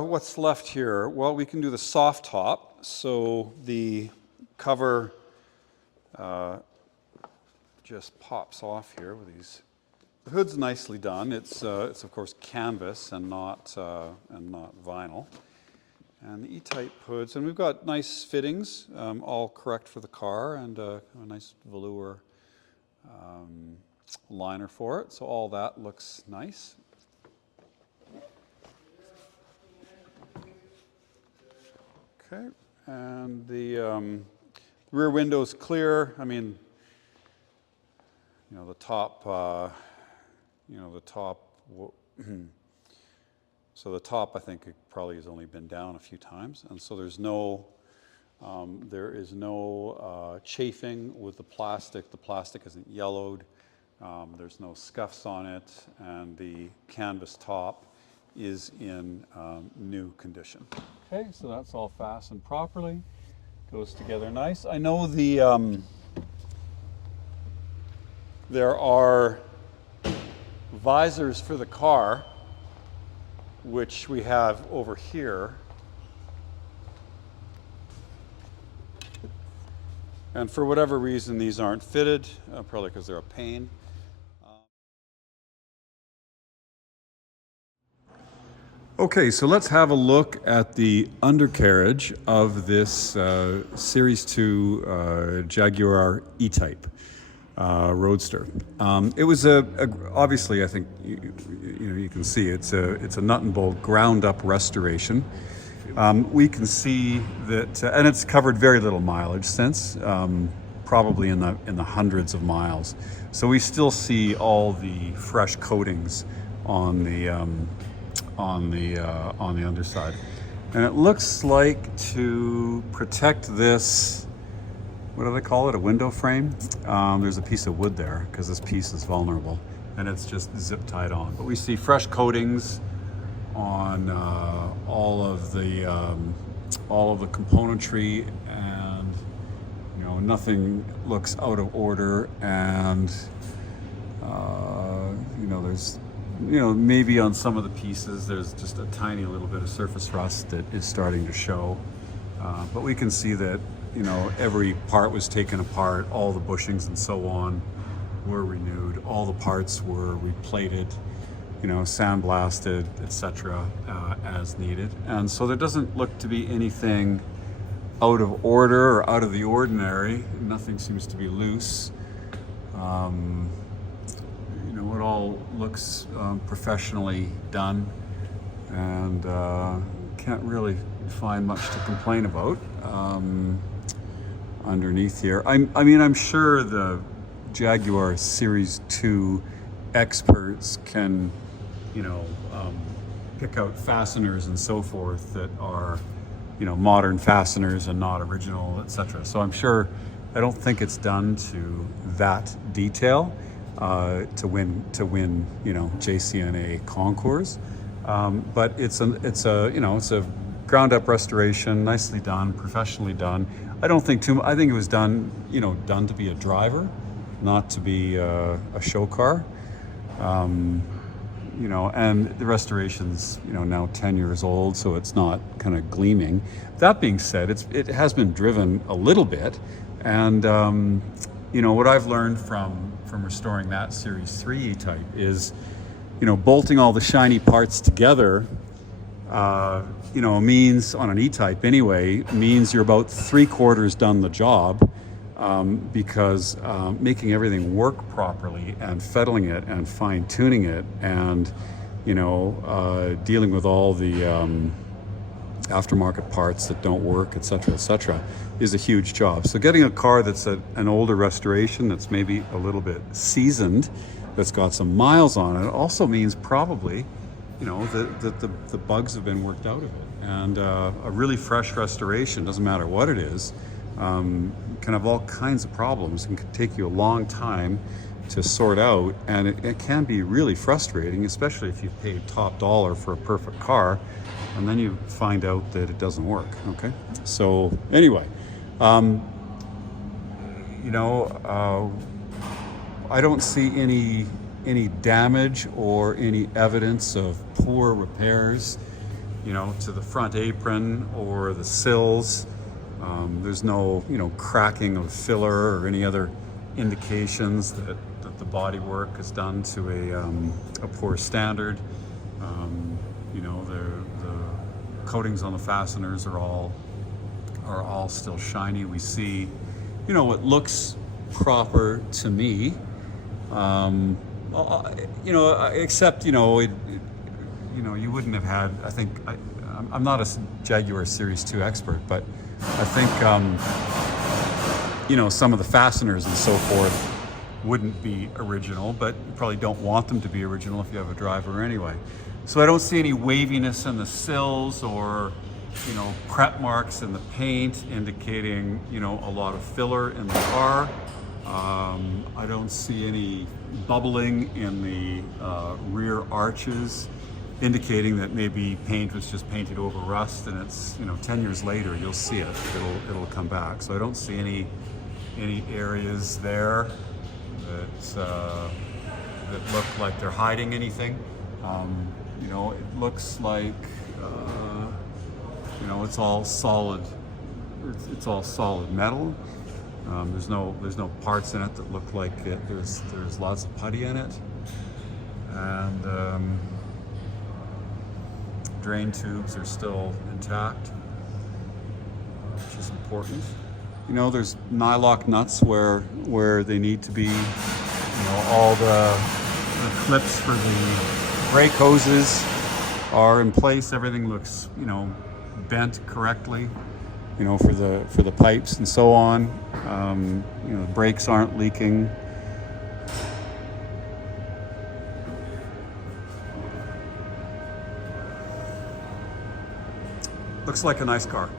what's left here? Well, we can do the soft top. So the cover just pops off here with these. The hood's nicely done. It's of course canvas and not vinyl. And the E-type hoods, and we've got nice fittings, all correct for the car, and a nice velour liner for it. So all that looks nice. Okay, and the rear window's clear. I mean, you know, the top, so the top, I think, it probably has only been down a few times, and so there is no chafing with the plastic. The plastic isn't yellowed. There's no scuffs on it, and the canvas top is in new condition. Okay, so that's all fastened properly. Goes together nice. I know there are visors for the car, which we have over here. And for whatever reason, these aren't fitted, probably because they're a pain. Okay, so let's have a look at the undercarriage of this Series 2 Jaguar E-Type Roadster. It was obviously, I think you can see it's a nut and bolt ground up restoration. We can see that, and it's covered very little mileage since, probably in the hundreds of miles. So we still see all the fresh coatings on the underside, and it looks like to protect this, what do they call it, a window frame? There's a piece of wood there because this piece is vulnerable, and it's just zip tied on. But we see fresh coatings on all of the componentry, and nothing looks out of order, and there's maybe on some of the pieces there's just a tiny little bit of surface rust that is starting to show, but we can see that every part was taken apart, all the bushings and so on were renewed, all the parts were replated, sandblasted, etc., as needed. And so there doesn't look to be anything out of order or out of the ordinary. Nothing seems to be loose. It all looks professionally done, and can't really find much to complain about underneath here. I'm sure the Jaguar Series 2 experts can pick out fasteners and so forth that are modern fasteners and not original, etc. So I'm sure, I don't think it's done to that detail to win JCNA concours, but it's a ground up restoration, nicely done, professionally done. I think it was done to be a driver, not to be a show car. And the restoration's now 10 years old, so it's not kind of gleaming. That being said, it has been driven a little bit, and what I've learned from restoring that Series 3 E-Type is, bolting all the shiny parts together, means, on an E-Type anyway, means you're about 3/4 done the job, because making everything work properly and fettling it and fine-tuning it and dealing with all the aftermarket parts that don't work, etc., is a huge job. So getting a car that's an older restoration, that's maybe a little bit seasoned, that's got some miles on it, also means probably that the bugs have been worked out of it. And a really fresh restoration, doesn't matter what it is, can have all kinds of problems and can take you a long time to sort out, and it can be really frustrating, especially if you've paid top dollar for a perfect car and then you find out that it doesn't work. Okay, so anyway, I don't see any damage or any evidence of poor repairs, to the front apron or the sills. There's no, cracking of filler or any other indications that the bodywork is done to a poor standard. The coatings on the fasteners are all still shiny. We see, what looks proper to me. Except you wouldn't have had. I think I'm not a Jaguar Series 2 expert, but I think some of the fasteners and so forth wouldn't be original, but you probably don't want them to be original if you have a driver anyway. So I don't see any waviness in the sills or prep marks in the paint indicating a lot of filler in the car. I don't see any bubbling in the rear arches, indicating that maybe paint was just painted over rust, and it's 10 years later you'll see it. It'll come back. So I don't see any areas there that look like they're hiding anything. It looks like it's all solid. It's all solid metal. There's no parts in it that look like it. There's lots of putty in it, and drain tubes are still intact, which is important. You know, there's nylock nuts where they need to be. You know, all the clips for the brake hoses are in place. Everything looks, you know, bent correctly, you know, for the pipes and so on. You know, the brakes aren't leaking. Looks like a nice car.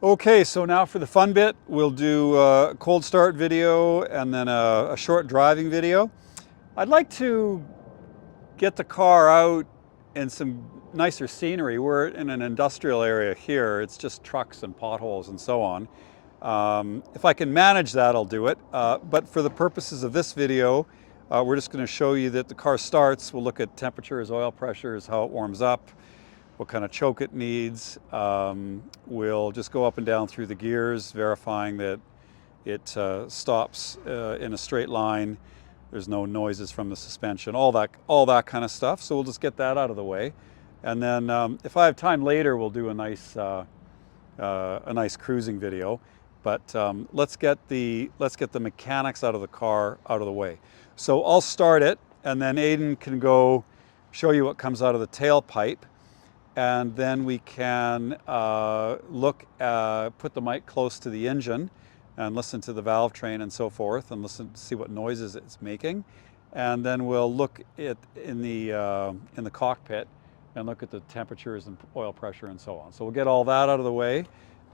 Okay, so now for the fun bit, we'll do a cold start video and then a short driving video. I'd like to get the car out in some nicer scenery. We're in an industrial area here. It's just trucks and potholes and so on. If I can manage that, I'll do it. But for the purposes of this video, we're just going to show you that the car starts. We'll look at temperatures, oil pressures, how it warms up, what kind of choke it needs. We'll just go up and down through the gears, verifying that it stops in a straight line. There's no noises from the suspension, all that kind of stuff. So we'll just get that out of the way. And then if I have time later, we'll do a nice cruising video. But let's get the mechanics out of the car out of the way. So I'll start it, and then Aidan can go show you what comes out of the tailpipe. And then we can put the mic close to the engine and listen to the valve train and so forth, and see what noises it's making. And then we'll look at in the cockpit and look at the temperatures and oil pressure and so on. So we'll get all that out of the way,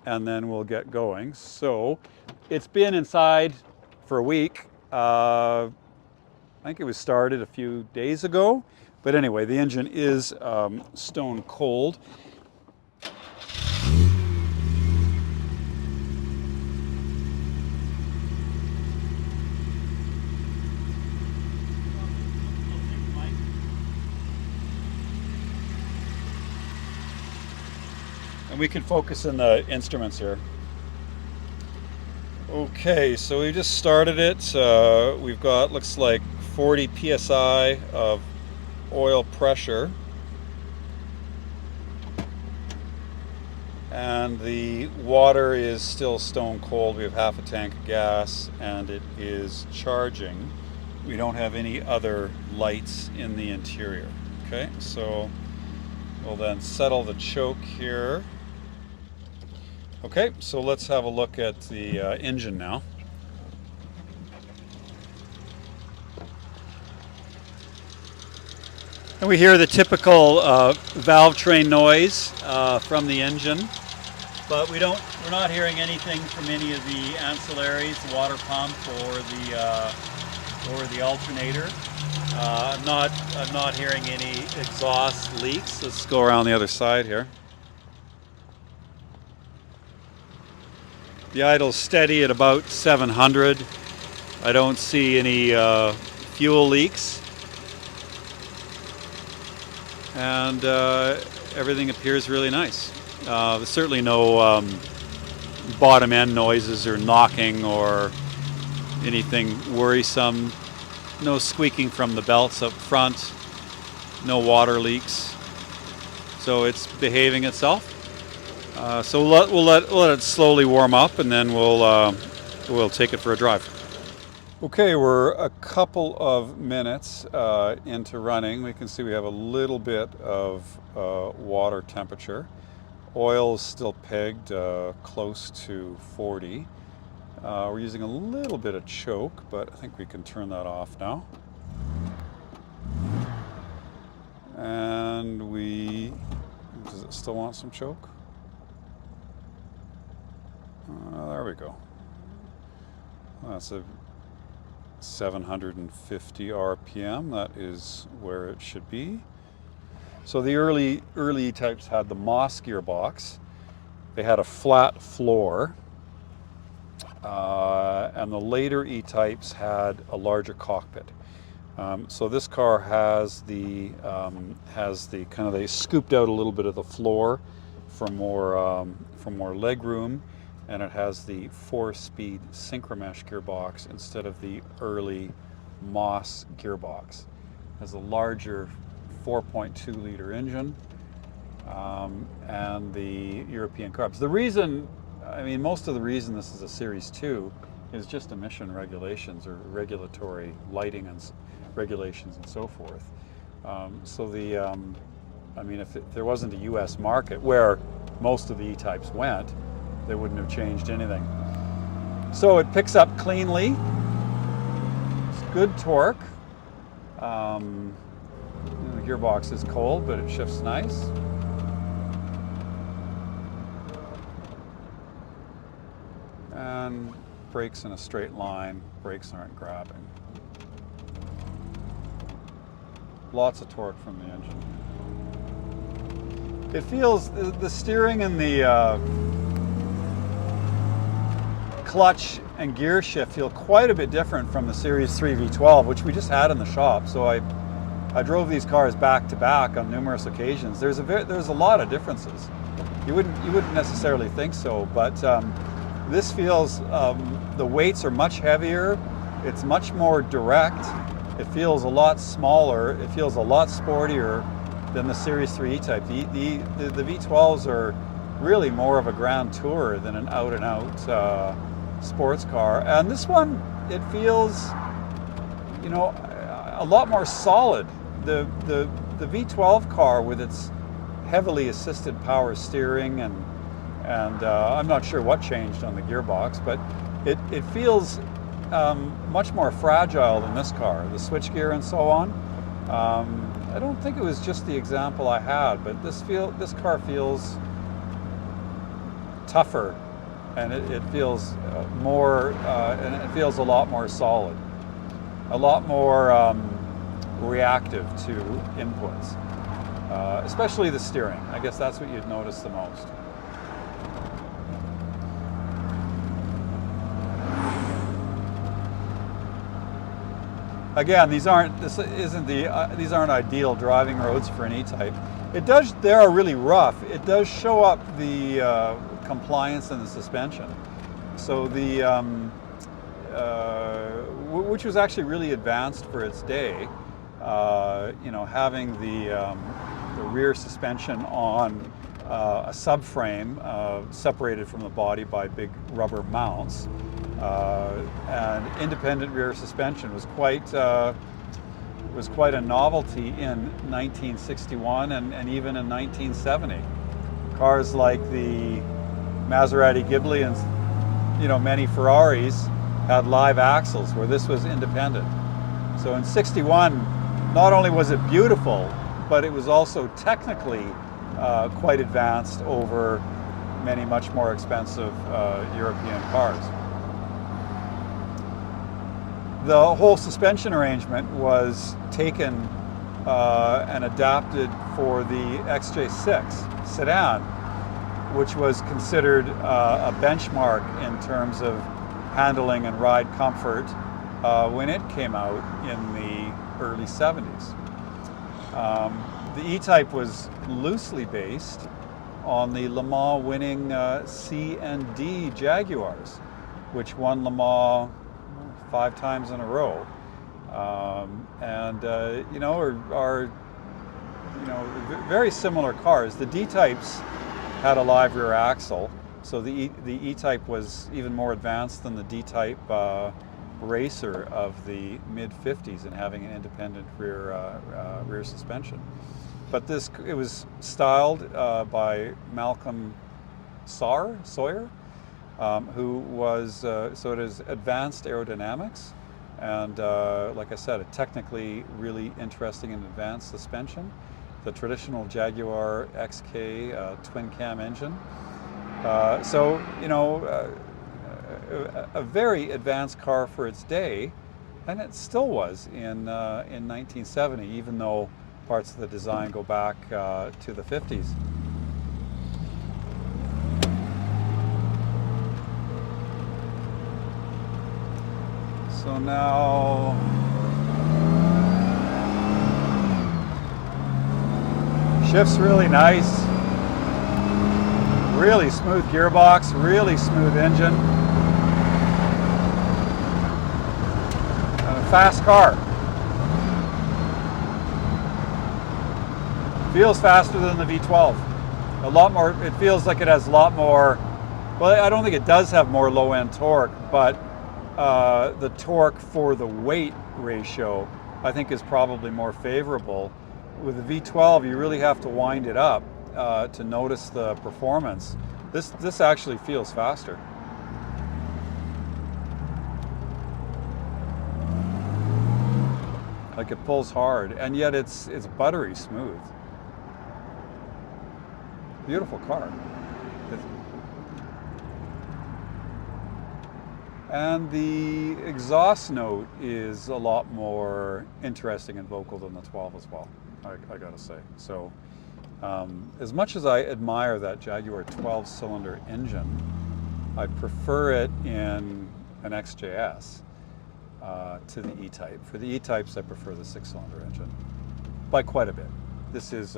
and then we'll get going. So it's been inside for a week. I think it was started a few days ago. But anyway, the engine is stone cold. And we can focus in the instruments here. Okay, so we just started it. We've got, looks like 40 psi of oil pressure, and the water is still stone cold. We have half a tank of gas, and it is charging. We don't have any other lights in the interior. Okay, so we'll then settle the choke here. Okay, so let's have a look at the engine now. And we hear the typical valve train noise from the engine, but we're not hearing anything from any of the ancillaries, the water pump or the alternator. I'm not hearing any exhaust leaks. Let's go around the other side here. The idle's steady at about 700. I don't see any fuel leaks. And everything appears really nice. There's certainly no bottom end noises or knocking or anything worrisome. No squeaking from the belts up front. No water leaks. So it's behaving itself. So we'll let it slowly warm up, and then we'll take it for a drive. Okay, we're a couple of minutes into running. We can see we have a little bit of water temperature. Oil is still pegged close to 40. We're using a little bit of choke, but I think we can turn that off now. And does it still want some choke? There we go. That's a 750 RPM. That is where it should be. So the early types had the Moss gearbox. They had a flat floor, and the later E-types had a larger cockpit. So this car has the kind of, they scooped out a little bit of the floor for more leg room, and it has the 4-speed synchromesh gearbox instead of the early Moss gearbox. has a larger 4.2 liter engine, and the European carbs. The reason, I mean, most of the reason this is a Series 2 is just emission regulations or regulatory lighting and regulations and so forth. I mean, if there wasn't a US market where most of the E-types went, they wouldn't have changed anything. So it picks up cleanly, it's good torque. The gearbox is cold, but it shifts nice. And brakes in a straight line, brakes aren't grabbing. Lots of torque from the engine. It feels, the steering and the clutch and gear shift feel quite a bit different from the Series 3 V12, which we just had in the shop. So I drove these cars back to back on numerous occasions. There's a lot of differences. You wouldn't necessarily think so, but this feels, the weights are much heavier. It's much more direct. It feels a lot smaller. It feels a lot sportier than the Series 3 E-Type. The V12s are really more of a grand tourer than an out-and-out sports car. And this one, it feels, you know, a lot more solid. The V12 car with its heavily assisted power steering and I'm not sure what changed on the gearbox, but it feels much more fragile than this car, the switchgear and so on. I don't think it was just the example I had, but this car feels tougher, and it feels more, and it feels a lot more solid, a lot more reactive to inputs, especially the steering. I guess that's what you'd notice the most. Again, these aren't ideal driving roads for an E-Type. They are really rough. It does show up the compliance and the suspension. So which was actually really advanced for its day. You know, having the rear suspension on a subframe separated from the body by big rubber mounts. And independent rear suspension was quite a novelty in 1961 and even in 1970. Cars like the Maserati Ghibli and, you know, many Ferraris had live axles where this was independent. So in 61, not only was it beautiful, but it was also technically quite advanced over many much more expensive European cars. The whole suspension arrangement was taken and adapted for the XJ6 sedan, which was considered a benchmark in terms of handling and ride comfort when it came out in the early 70s. The E-Type was loosely based on the Le Mans winning C and D Jaguars, which won Le Mans 5 times in a row, you know, are you know, very similar cars. The D-Types had a live rear axle, so the E-Type was even more advanced than the D-Type racer of the mid-50s in having an independent rear suspension. But it was styled by Malcolm Sawyer, who was, so it is advanced aerodynamics, and like I said, a technically really interesting and advanced suspension. The traditional Jaguar XK twin cam engine. So, you know, a very advanced car for its day, and it still was in 1970, even though parts of the design go back to the 50s. So now, shift's really nice, really smooth gearbox, really smooth engine, and a fast car. Feels faster than the V12. A lot more, it feels like it has a lot more, well, I don't think it does have more low-end torque, but the torque for the weight ratio, I think, is probably more favorable. With the V12, you really have to wind it up to notice the performance. This actually feels faster. Like it pulls hard, and yet it's buttery smooth. Beautiful car. And the exhaust note is a lot more interesting and vocal than the 12 as well, I gotta say. So as much as I admire that Jaguar 12-cylinder engine, I prefer it in an XJS to the E-Type. For the E-Types, I prefer the 6-cylinder engine by quite a bit. This is,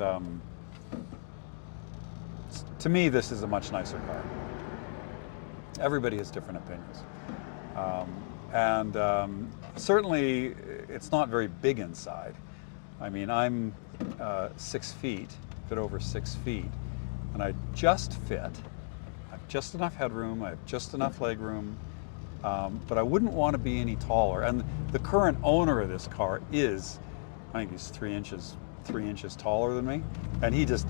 to me, this is a much nicer car. Everybody has different opinions. Certainly, it's not very big inside. I mean, I'm 6 feet, a bit over 6 feet, and I just fit. I have just enough headroom, I have just enough leg room, but I wouldn't want to be any taller. And the current owner of this car is, I think he's 3 inches taller than me, and he just,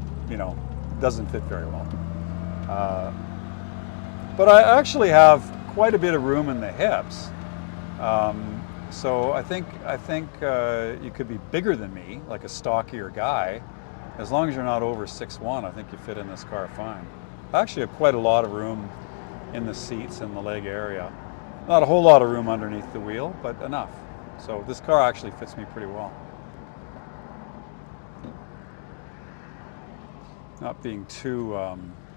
doesn't fit very well. But I actually have quite a bit of room in the hips. So I think you could be bigger than me, like a stockier guy. As long as you're not over 6'1", I think you fit in this car fine. I actually have quite a lot of room in the seats and the leg area. Not a whole lot of room underneath the wheel, but enough. So this car actually fits me pretty well. Not being too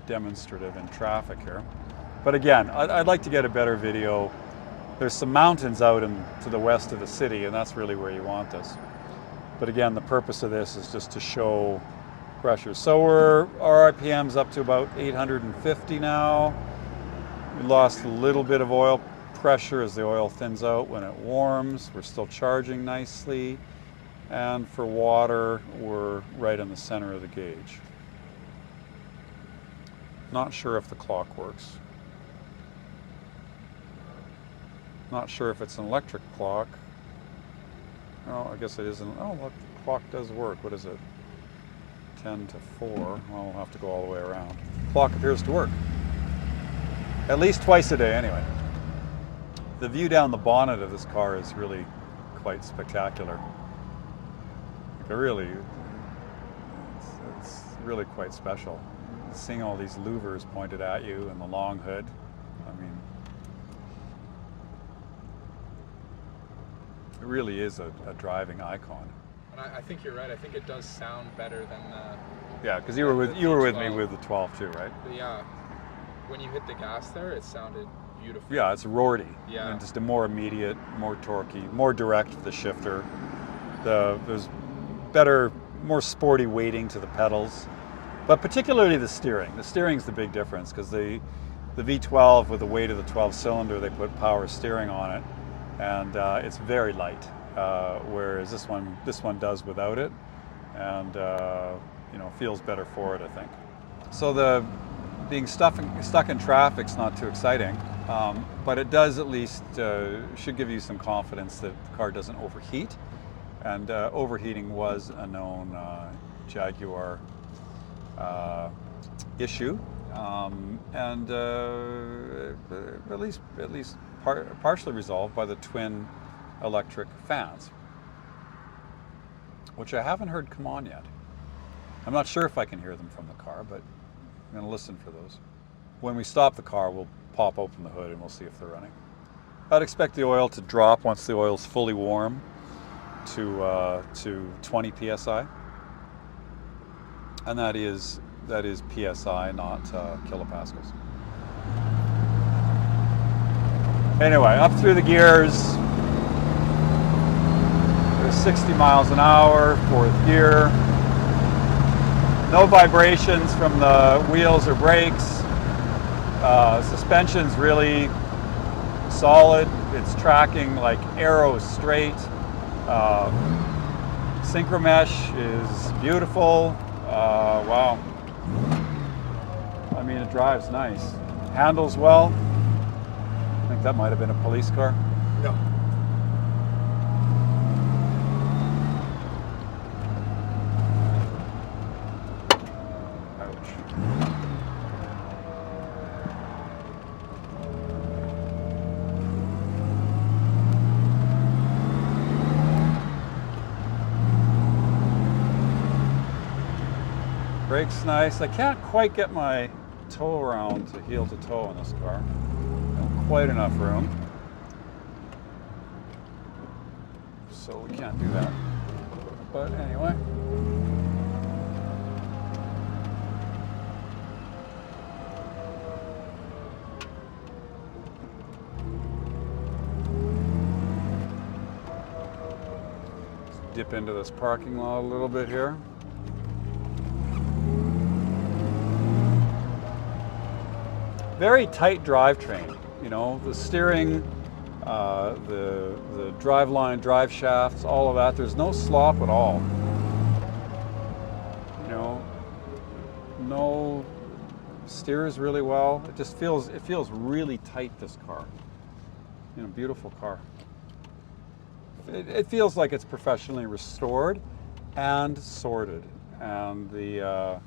demonstrative in traffic here. But again, I'd like to get a better video. There's some mountains out to the west of the city, and that's really where you want this. But again, the purpose of this is just to show pressure. So our RPM's up to about 850 now. We lost a little bit of oil pressure as the oil thins out when it warms. We're still charging nicely. And for water, we're right in the center of the gauge. Not sure if the clock works. Not sure if it's an electric clock. Oh, I guess it isn't. Oh, look, the clock does work. What is it? 10 to 4. Well, we'll have to go all the way around. The clock appears to work. At least twice a day, anyway. The view down the bonnet of this car is really quite spectacular. It's really quite special. Seeing all these louvers pointed at you and the long hood. I mean, it really is a driving icon. And I think you're right. I think it does sound better than the... Yeah, because you were with me with the 12 too, right? Yeah. When you hit the gas there, it sounded beautiful. Yeah, it's roarty. Yeah. And just a more immediate, more torquey, more direct with the shifter. There's better, more sporty weighting to the pedals. But particularly the steering. The steering's the big difference, because the V12 with the weight of the 12-cylinder, they put power steering on it, and it's very light. Whereas this one does without it, and feels better for it, I think. So being stuck in traffic's not too exciting, but it does at least should give you some confidence that the car doesn't overheat, and overheating was a known Jaguar issue, and at least partially resolved by the twin electric fans, which I haven't heard come on yet. I'm not sure if I can hear them from the car, but I'm going to listen for those. When we stop the car, we'll pop open the hood and we'll see if they're running. I'd expect the oil to drop once the oil's fully warm to 20 psi. And that is PSI, not kilopascals. Anyway, up through the gears. There's 60 miles an hour, 4th gear. No vibrations from the wheels or brakes. Suspension's really solid. It's tracking like arrows straight. Synchromesh is beautiful. Wow. I mean, it drives nice. Handles well. I think that might have been a police car. No. Ouch. Brakes nice. I can't quite get my toe around to heel to toe in this car. Not quite enough room. So we can't do that. But anyway. Let's dip into this parking lot a little bit here. Very tight drivetrain, you know, the steering, the driveline, drive shafts, all of that. There's no slop at all. You know, no, steers really well. It feels really tight, this car. You know, beautiful car. It feels like it's professionally restored and sorted, and the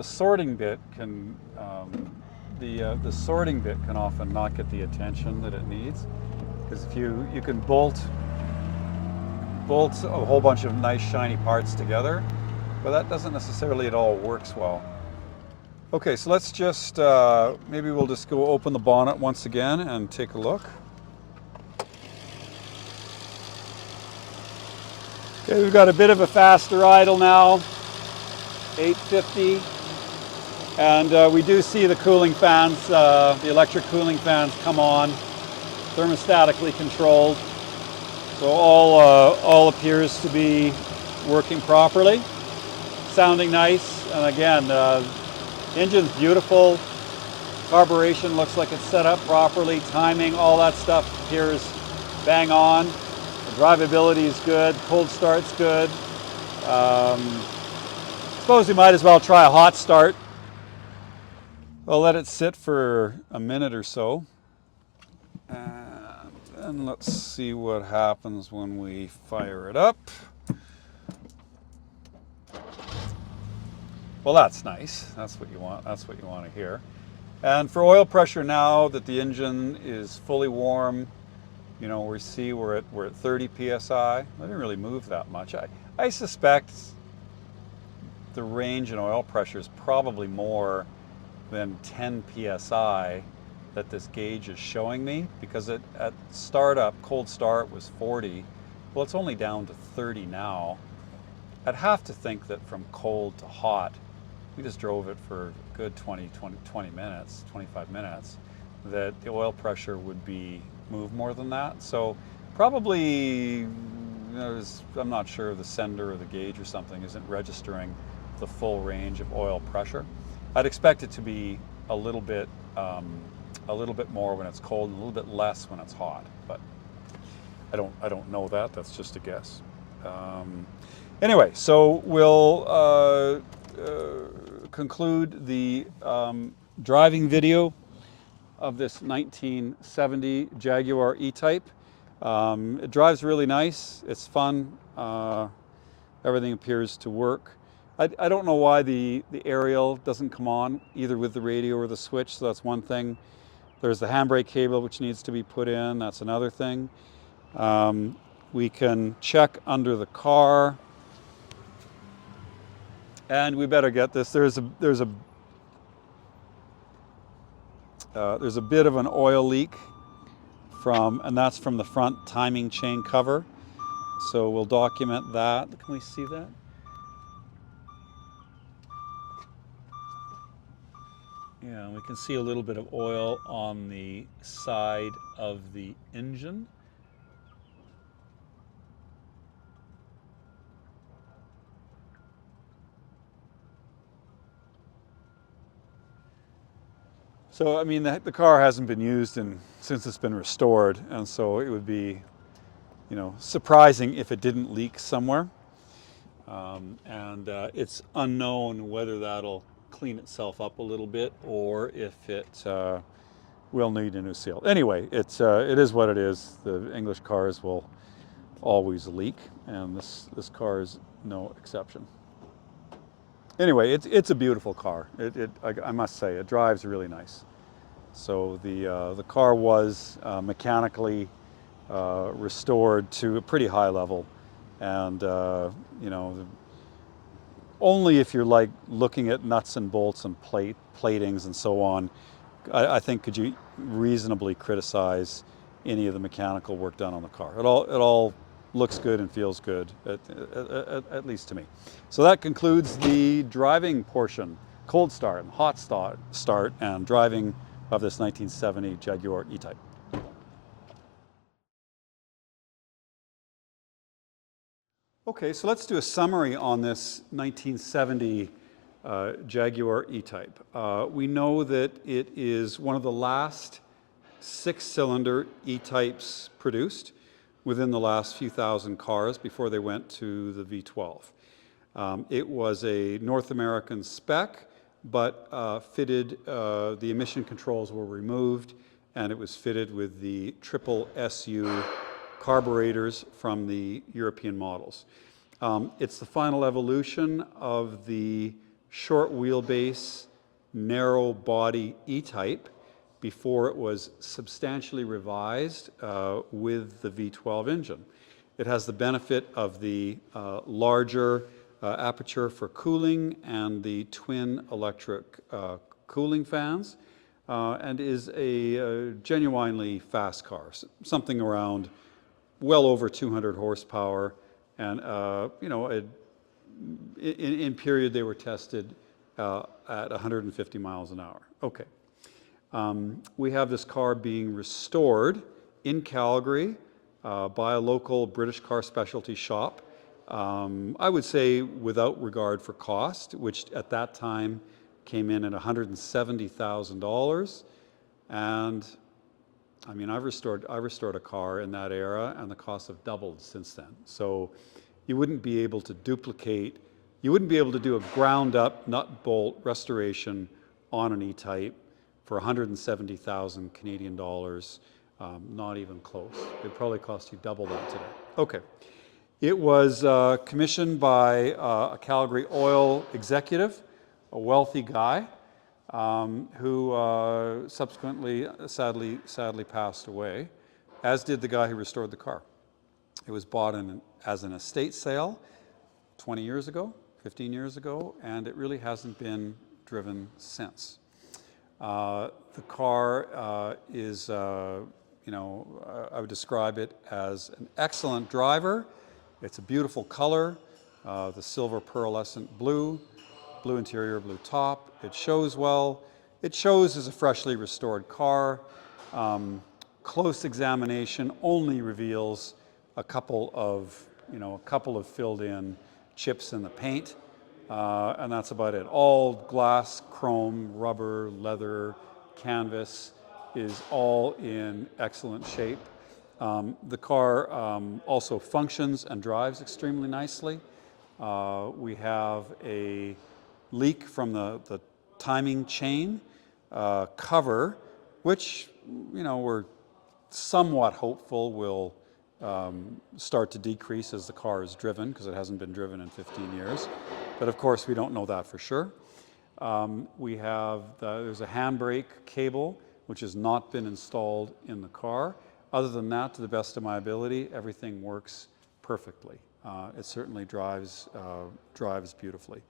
sorting bit can. The sorting bit can often not get the attention that it needs, because if you can bolt a whole bunch of nice shiny parts together, but that doesn't necessarily at all works well. Okay, so let's just maybe we'll just go open the bonnet once again and take a look. Okay, we've got a bit of a faster idle now, 850. And we do see the cooling fans, the electric cooling fans come on, thermostatically controlled. So all appears to be working properly, sounding nice. And again, the engine's beautiful. Carburation looks like it's set up properly. Timing, all that stuff appears bang on. The drivability is good. Cold start's good. Suppose we might as well try a hot start. I'll let it sit for a minute or so, and let's see what happens when we fire it up. Well, that's nice. That's what you want. That's what you want to hear. And for oil pressure, now that the engine is fully warm, you know, we're at 30 psi. I didn't really move that much. I suspect the range in oil pressure is probably more than 10 psi that this gauge is showing me, because at startup, cold start was 40. Well, it's only down to 30 now. I'd have to think that from cold to hot, we just drove it for a good 20 minutes, 25 minutes, that the oil pressure would be move more than that. So probably, you know, I'm not sure, the sender or the gauge or something isn't registering the full range of oil pressure. I'd expect it to be a little bit more when it's cold and a little bit less when it's hot, but I don't know that. That's just a guess. Anyway, so we'll conclude the driving video of this 1970 Jaguar E-Type. It drives really nice. It's fun. Everything appears to work. I don't know why the aerial doesn't come on, either with the radio or the switch, so that's one thing. There's the handbrake cable which needs to be put in, that's another thing. We can check under the car, and we better get this. There's a bit of an oil leak and that's from the front timing chain cover. So we'll document that. Can we see that? Yeah, we can see a little bit of oil on the side of the engine. So, I mean, the car hasn't been used since it's been restored, and so it would be, you know, surprising if it didn't leak somewhere. and it's unknown whether that'll clean itself up a little bit or if it will need a new seal. Anyway, it is what it is. The English cars will always leak, and this car is no exception. Anyway, it's a beautiful car. I must say, it drives really nice. So the car was mechanically restored to a pretty high level, and you know, only if you're like looking at nuts and bolts and platings and so on, I think could you reasonably criticize any of the mechanical work done on the car. It all looks good and feels good, at least to me. So that concludes the driving portion, cold start, hot start, and driving of this 1970 Jaguar E-Type. Okay, so let's do a summary on this 1970 Jaguar E-Type. We know that it is one of the last six-cylinder E-Types produced within the last few thousand cars before they went to the V12. It was a North American spec, but fitted, the emission controls were removed, and it was fitted with the triple SU carburetors from the European models. It's the final evolution of the short wheelbase, narrow body E-Type before it was substantially revised with the V12 engine. It has the benefit of the larger aperture for cooling and the twin electric cooling fans, and is a genuinely fast car, something around well over 200 horsepower, and you know, in period they were tested at 150 miles an hour. Okay. We have this car being restored in Calgary by a local British car specialty shop. I would say without regard for cost, which at that time came in at $170,000. And I mean, I restored a car in that era, and the costs have doubled since then. So you wouldn't be able to duplicate, you wouldn't be able to do a ground up nut bolt restoration on an E-Type for 170,000 Canadian dollars, not even close. It'd probably cost you double that today. Okay. It was commissioned by a Calgary oil executive, a wealthy guy, who subsequently, sadly passed away, as did the guy who restored the car. It was bought as an estate sale 20 years ago, 15 years ago, and it really hasn't been driven since. The car is, you know, I would describe it as an excellent driver. It's a beautiful color, the silver pearlescent blue interior, blue top. It shows well. It shows as a freshly restored car. Close examination only reveals a couple of filled in chips in the paint. And that's about it. All glass, chrome, rubber, leather, canvas is all in excellent shape. The car also functions and drives extremely nicely. We have a leak from the timing chain cover, which, you know, we're somewhat hopeful will start to decrease as the car is driven, because it hasn't been driven in 15 years. But of course, we don't know that for sure. We have, there's a handbrake cable, which has not been installed in the car. Other than that, to the best of my ability, everything works perfectly. It certainly drives beautifully.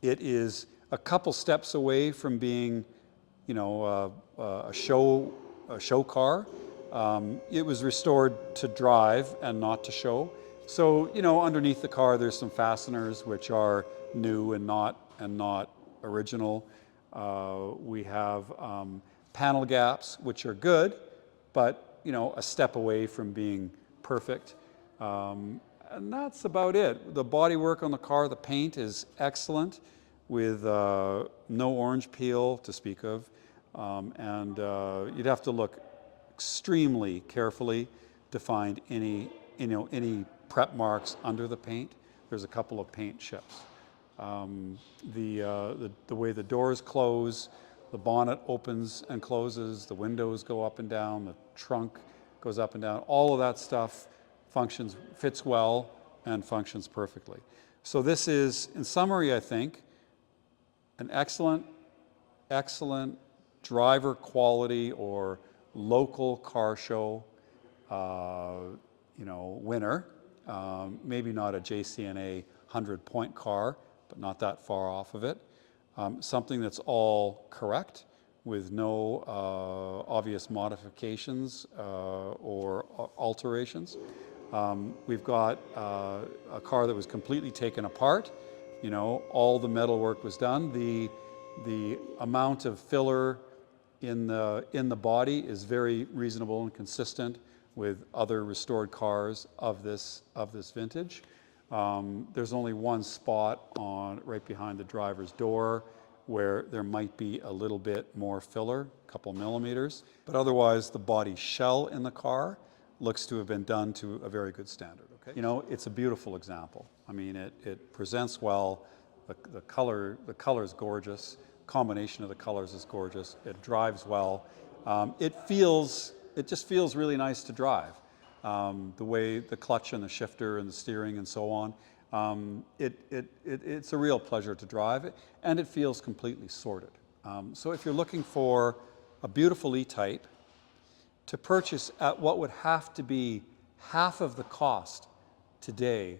It is a couple steps away from being, you know, a show car. It was restored to drive and not to show. So, you know, underneath the car, there's some fasteners which are new and not original. We have panel gaps, which are good, but, you know, a step away from being perfect. And that's about it. The bodywork on the car, the paint is excellent, with no orange peel to speak of. And you'd have to look extremely carefully to find any prep marks under the paint. There's a couple of paint chips. The way the doors close, the bonnet opens and closes, the windows go up and down, the trunk goes up and down, all of that stuff fits well and functions perfectly. So this is, in summary, I think, an excellent driver quality or local car show, winner. Maybe not a JCNA 100-point car, but not that far off of it. Something that's all correct with no obvious modifications or alterations. We've got a car that was completely taken apart. All the metal work was done. The amount of filler in the body is very reasonable and consistent with other restored cars of this vintage. There's only one spot right behind the driver's door where there might be a little bit more filler, a couple millimeters, but otherwise the body shell in the car looks to have been done to a very good standard. Okay? It's a beautiful example. I mean, it presents well. The color is gorgeous. Combination of the colors is gorgeous. It drives well. It just feels really nice to drive. The way the clutch and the shifter and the steering and so on, it's a real pleasure to drive it, and it feels completely sorted. So if you're looking for a beautiful E-Type to purchase at what would have to be half of the cost today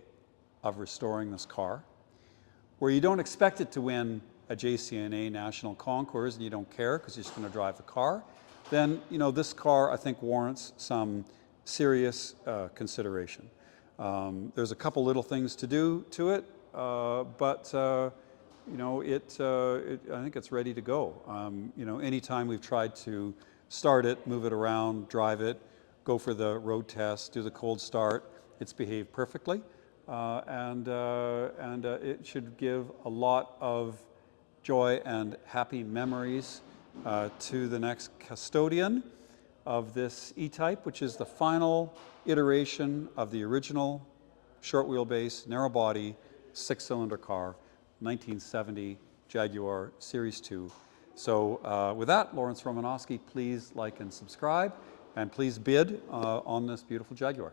of restoring this car, where you don't expect it to win a JCNA National Concours and you don't care because you're just going to drive the car, then this car I think warrants some serious consideration. There's a couple little things to do to it, but I think it's ready to go. Anytime we've tried to start it, move it around, drive it, go for the road test, do the cold start, it's behaved perfectly, and it should give a lot of joy and happy memories to the next custodian of this E-Type, which is the final iteration of the original short wheelbase, narrow body, 6-cylinder car, 1970 Jaguar Series 2. So with that, Lromanosky, please like and subscribe, and please bid on this beautiful Jaguar.